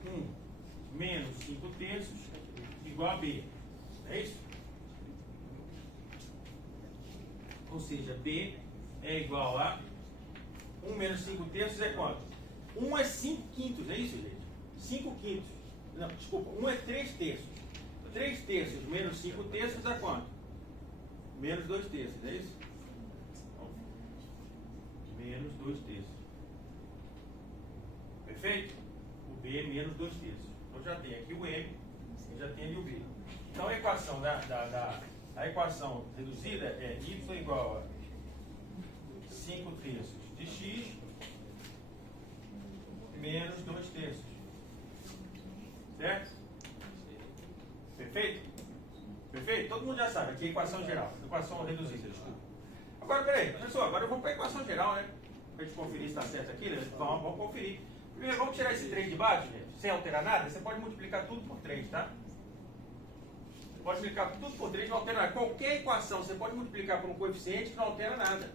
1 menos 5 terços igual a B. É isso? Ou seja, B é igual a 1 menos 5 terços é quanto? 1 é 5 quintos, é isso, gente? 5 quintos. Não, desculpa, 1 é 3 terços. 3 terços menos 5 terços dá quanto? Menos 2 terços, é isso? Então, menos 2 terços. Perfeito? O B é menos 2 terços. Então já tem aqui o M, já tem ali o B. Então a equação a equação reduzida é y igual a 5 terços de x menos 2 terços. Certo? Perfeito? Perfeito? Todo mundo já sabe. Aqui é a equação geral. Equação reduzida, desculpa. Agora, peraí, professor, agora vamos para a equação geral, né? Para a gente conferir se está certo aqui, né? Vamos conferir. Primeiro, vamos tirar esse 3 de baixo, gente, sem alterar nada. Você pode multiplicar tudo por 3, tá? Você pode multiplicar tudo por 3, não altera nada. Qualquer equação, você pode multiplicar por um coeficiente que não altera nada.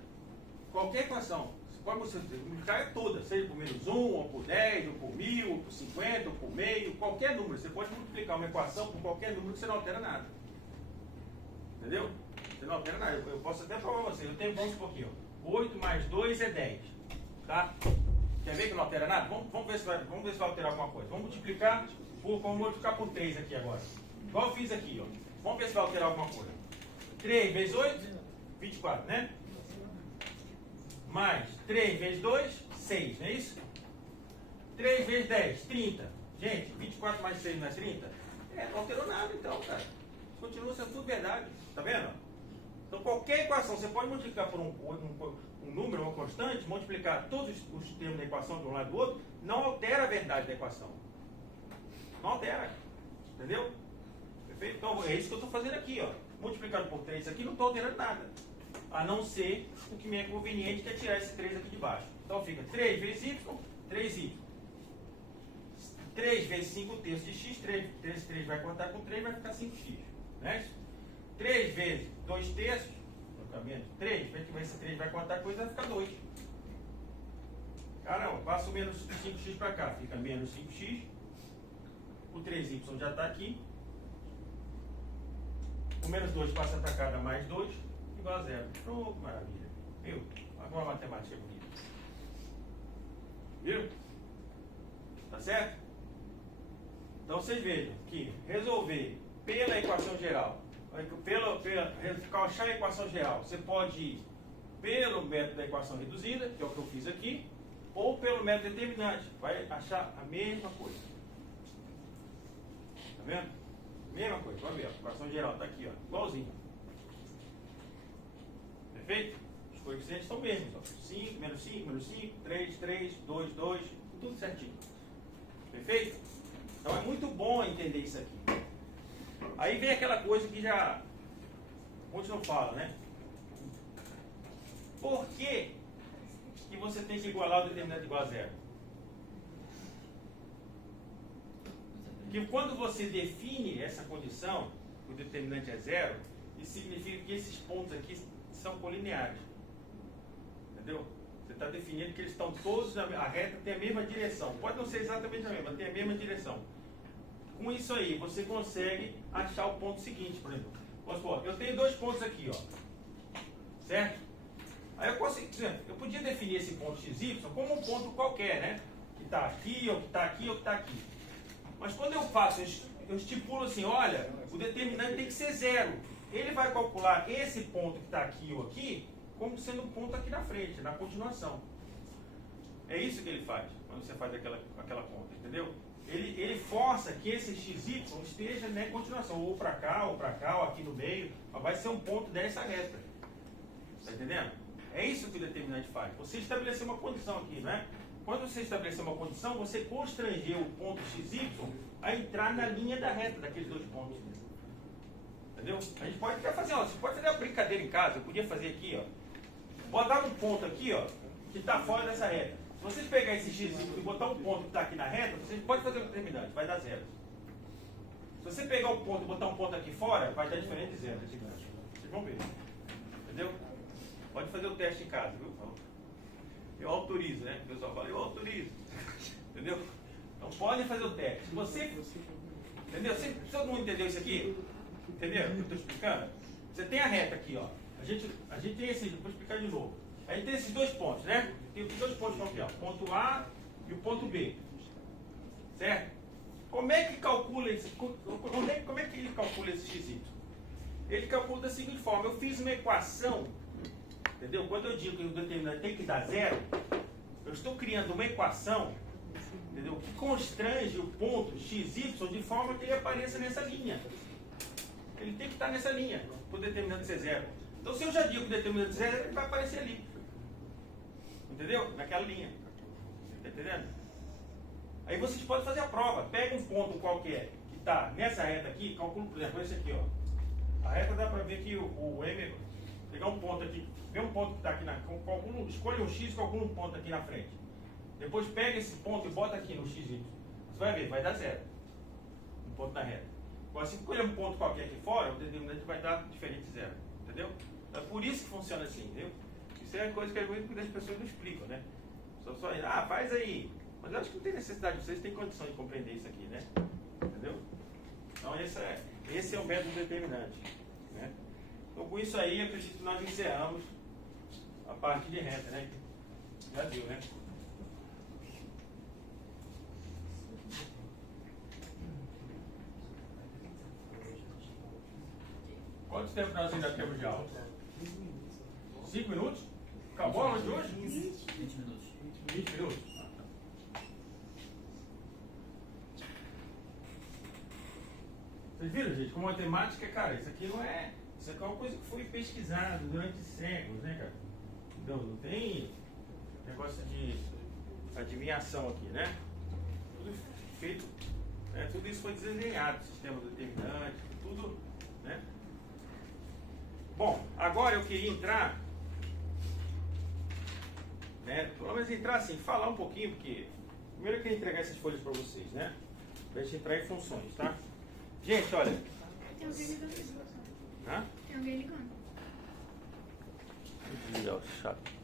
Qualquer equação. Pode multiplicar toda, seja por menos 1, ou por 10, ou por 1000, ou por 50, ou por meio, qualquer número. Você pode multiplicar uma equação por qualquer número que você não altera nada. Entendeu? Você não altera nada. Eu posso até provar você. Eu tenho, vamos supor aqui, ó, 8 mais 2 é 10. Tá? Quer ver que não altera nada? Vamos ver se vai alterar alguma coisa. Vamos multiplicar por 3 aqui agora. Igual eu fiz aqui, ó. Vamos ver se vai alterar alguma coisa. 3 vezes 8, 24, né? Mais 3 vezes 2, 6, não é isso? 3 vezes 10, 30. Gente, 24 mais 6 não é 30? Não alterou nada então, cara. Continua sendo tudo verdade. Tá vendo? Então qualquer equação, você pode multiplicar por um número, uma constante, multiplicar todos os termos da equação de um lado e do outro, não altera a verdade da equação. Não altera. Entendeu? Perfeito? Então é isso que eu estou fazendo aqui, ó. Multiplicado por 3 aqui, não estou alterando nada. A não ser o que me é conveniente, que é tirar esse 3 aqui de baixo. Então fica 3 vezes y, 3y. 3 vezes 5 terços de x, 3 vai cortar com 3, vai ficar 5x. Não é isso? 3 vezes 2 terços, 3, esse 3 vai cortar com 2, vai ficar 2. Caramba, passa o menos 5x para cá, fica menos 5x. O 3y já está aqui. O menos 2 passa para cá, dá mais 2. Igual a 0. Pronto, maravilha. Viu? Agora a matemática é bonita. Viu? Tá certo? Então vocês vejam que resolver pela equação geral, achar a equação geral, você pode ir pelo método da equação reduzida, que é o que eu fiz aqui, ou pelo método determinante. Vai achar a mesma coisa. Tá vendo? Mesma coisa. Vai ver, a equação geral está aqui, ó, igualzinho. Perfeito? Os coeficientes são mesmos, ó. 5, menos 5, menos 5, 3, 3, 2, 2, tudo certinho. Perfeito? Então é muito bom entender isso aqui. Aí vem aquela coisa que já muitos não falam, né? Por que você tem que igualar o determinante igual a 0? Porque quando você define essa condição, o determinante é 0, isso significa que esses pontos aqui são colineares. Entendeu? Você está definindo que eles estão todos, a reta tem a mesma direção. Pode não ser exatamente a mesma, mas tem a mesma direção. Com isso aí, você consegue achar o ponto seguinte, por exemplo. Vamos supor, eu tenho dois pontos aqui, ó. Certo? Aí eu consigo, eu podia definir esse ponto XY como um ponto qualquer, né? Que está aqui, ou que está aqui, ou que está aqui. Mas quando eu faço, eu estipulo assim, olha, o determinante tem que ser 0. Ele vai calcular esse ponto que está aqui ou aqui como sendo um ponto aqui na frente, na continuação. É isso que ele faz, quando você faz aquela conta, entendeu? Ele força que esse XY esteja na continuação, ou para cá, ou aqui no meio, mas vai ser um ponto dessa reta. Está entendendo? É isso que o determinante faz. Você estabeleceu uma condição aqui, não é? Quando você estabelecer uma condição, você constrangeu o ponto XY a entrar na linha da reta daqueles dois pontos. Entendeu? A gente pode até fazer, ó, você pode fazer uma brincadeira em casa, eu podia fazer aqui, ó. Botar um ponto aqui, ó, que está fora dessa reta. Se você pegar esse XY e botar um ponto que está aqui na reta, você pode fazer um determinante, vai dar 0. Se você pegar um ponto e botar um ponto aqui fora, vai dar diferente de 0. Vocês vão ver. Entendeu? Pode fazer o teste em casa, viu? Eu autorizo, né? O pessoal fala, eu autorizo. Entendeu? Então podem fazer o teste. Se você, entendeu? Se todo mundo entendeu isso aqui, entendeu? Eu estou explicando. Você tem a reta aqui, ó. A gente tem esse, vou explicar de novo. A gente tem esses dois pontos, né? Tem os dois pontos aqui, ó. Ponto A e o ponto B. Certo? Como é que calcula esse? Como é que ele calcula esse XY? Ele calcula da seguinte forma: eu fiz uma equação, entendeu? Quando eu digo que o determinante tem que dar 0, eu estou criando uma equação, entendeu? Que constrange o ponto XY de forma que ele apareça nessa linha. Ele tem que estar nessa linha, para o determinante ser 0. Então, se eu já digo que o determinante é 0, ele vai aparecer ali. Entendeu? Naquela linha. Está entendendo? Aí vocês podem fazer a prova. Pega um ponto qualquer que está nessa reta aqui, calcula, por exemplo, esse aqui, ó. A reta dá para ver que o M, pegar um ponto aqui, vê um ponto que está aqui escolha um X e calcula um ponto aqui na frente. Depois pega esse ponto e bota aqui no XY. Você vai ver, vai dar 0. Um ponto na reta. Agora, se escolher um ponto qualquer aqui fora, o determinante vai dar diferente de 0. Entendeu? É por isso que funciona assim, entendeu? Isso é uma coisa que às vezes as pessoas não explicam, né? Só faz aí. Mas eu acho que não tem necessidade, vocês têm condição de compreender isso aqui, né? Entendeu? Então esse é o método determinante, né? Então com isso aí, acredito que nós encerramos a parte de reta, né? Já viu, né? Quanto tempo nós ainda temos de aula? 5 minutos? Acabou a aula de hoje? 20 minutos. 20 minutos? Vocês viram, gente? Com matemática, cara, isso aqui não é... Isso aqui é uma coisa que foi pesquisada durante séculos, né, cara? Então, não tem negócio de adivinhação aqui, né? Tudo feito, né? Tudo isso foi desenhado, sistema determinante, tudo, né? Bom, agora eu queria entrar, né? Pelo menos entrar assim, falar um pouquinho, porque primeiro eu queria entregar essas folhas para vocês, né? Pra gente entrar em funções, tá? Gente, olha. Tem alguém ligando. Hã? Tem alguém ligando. Chato.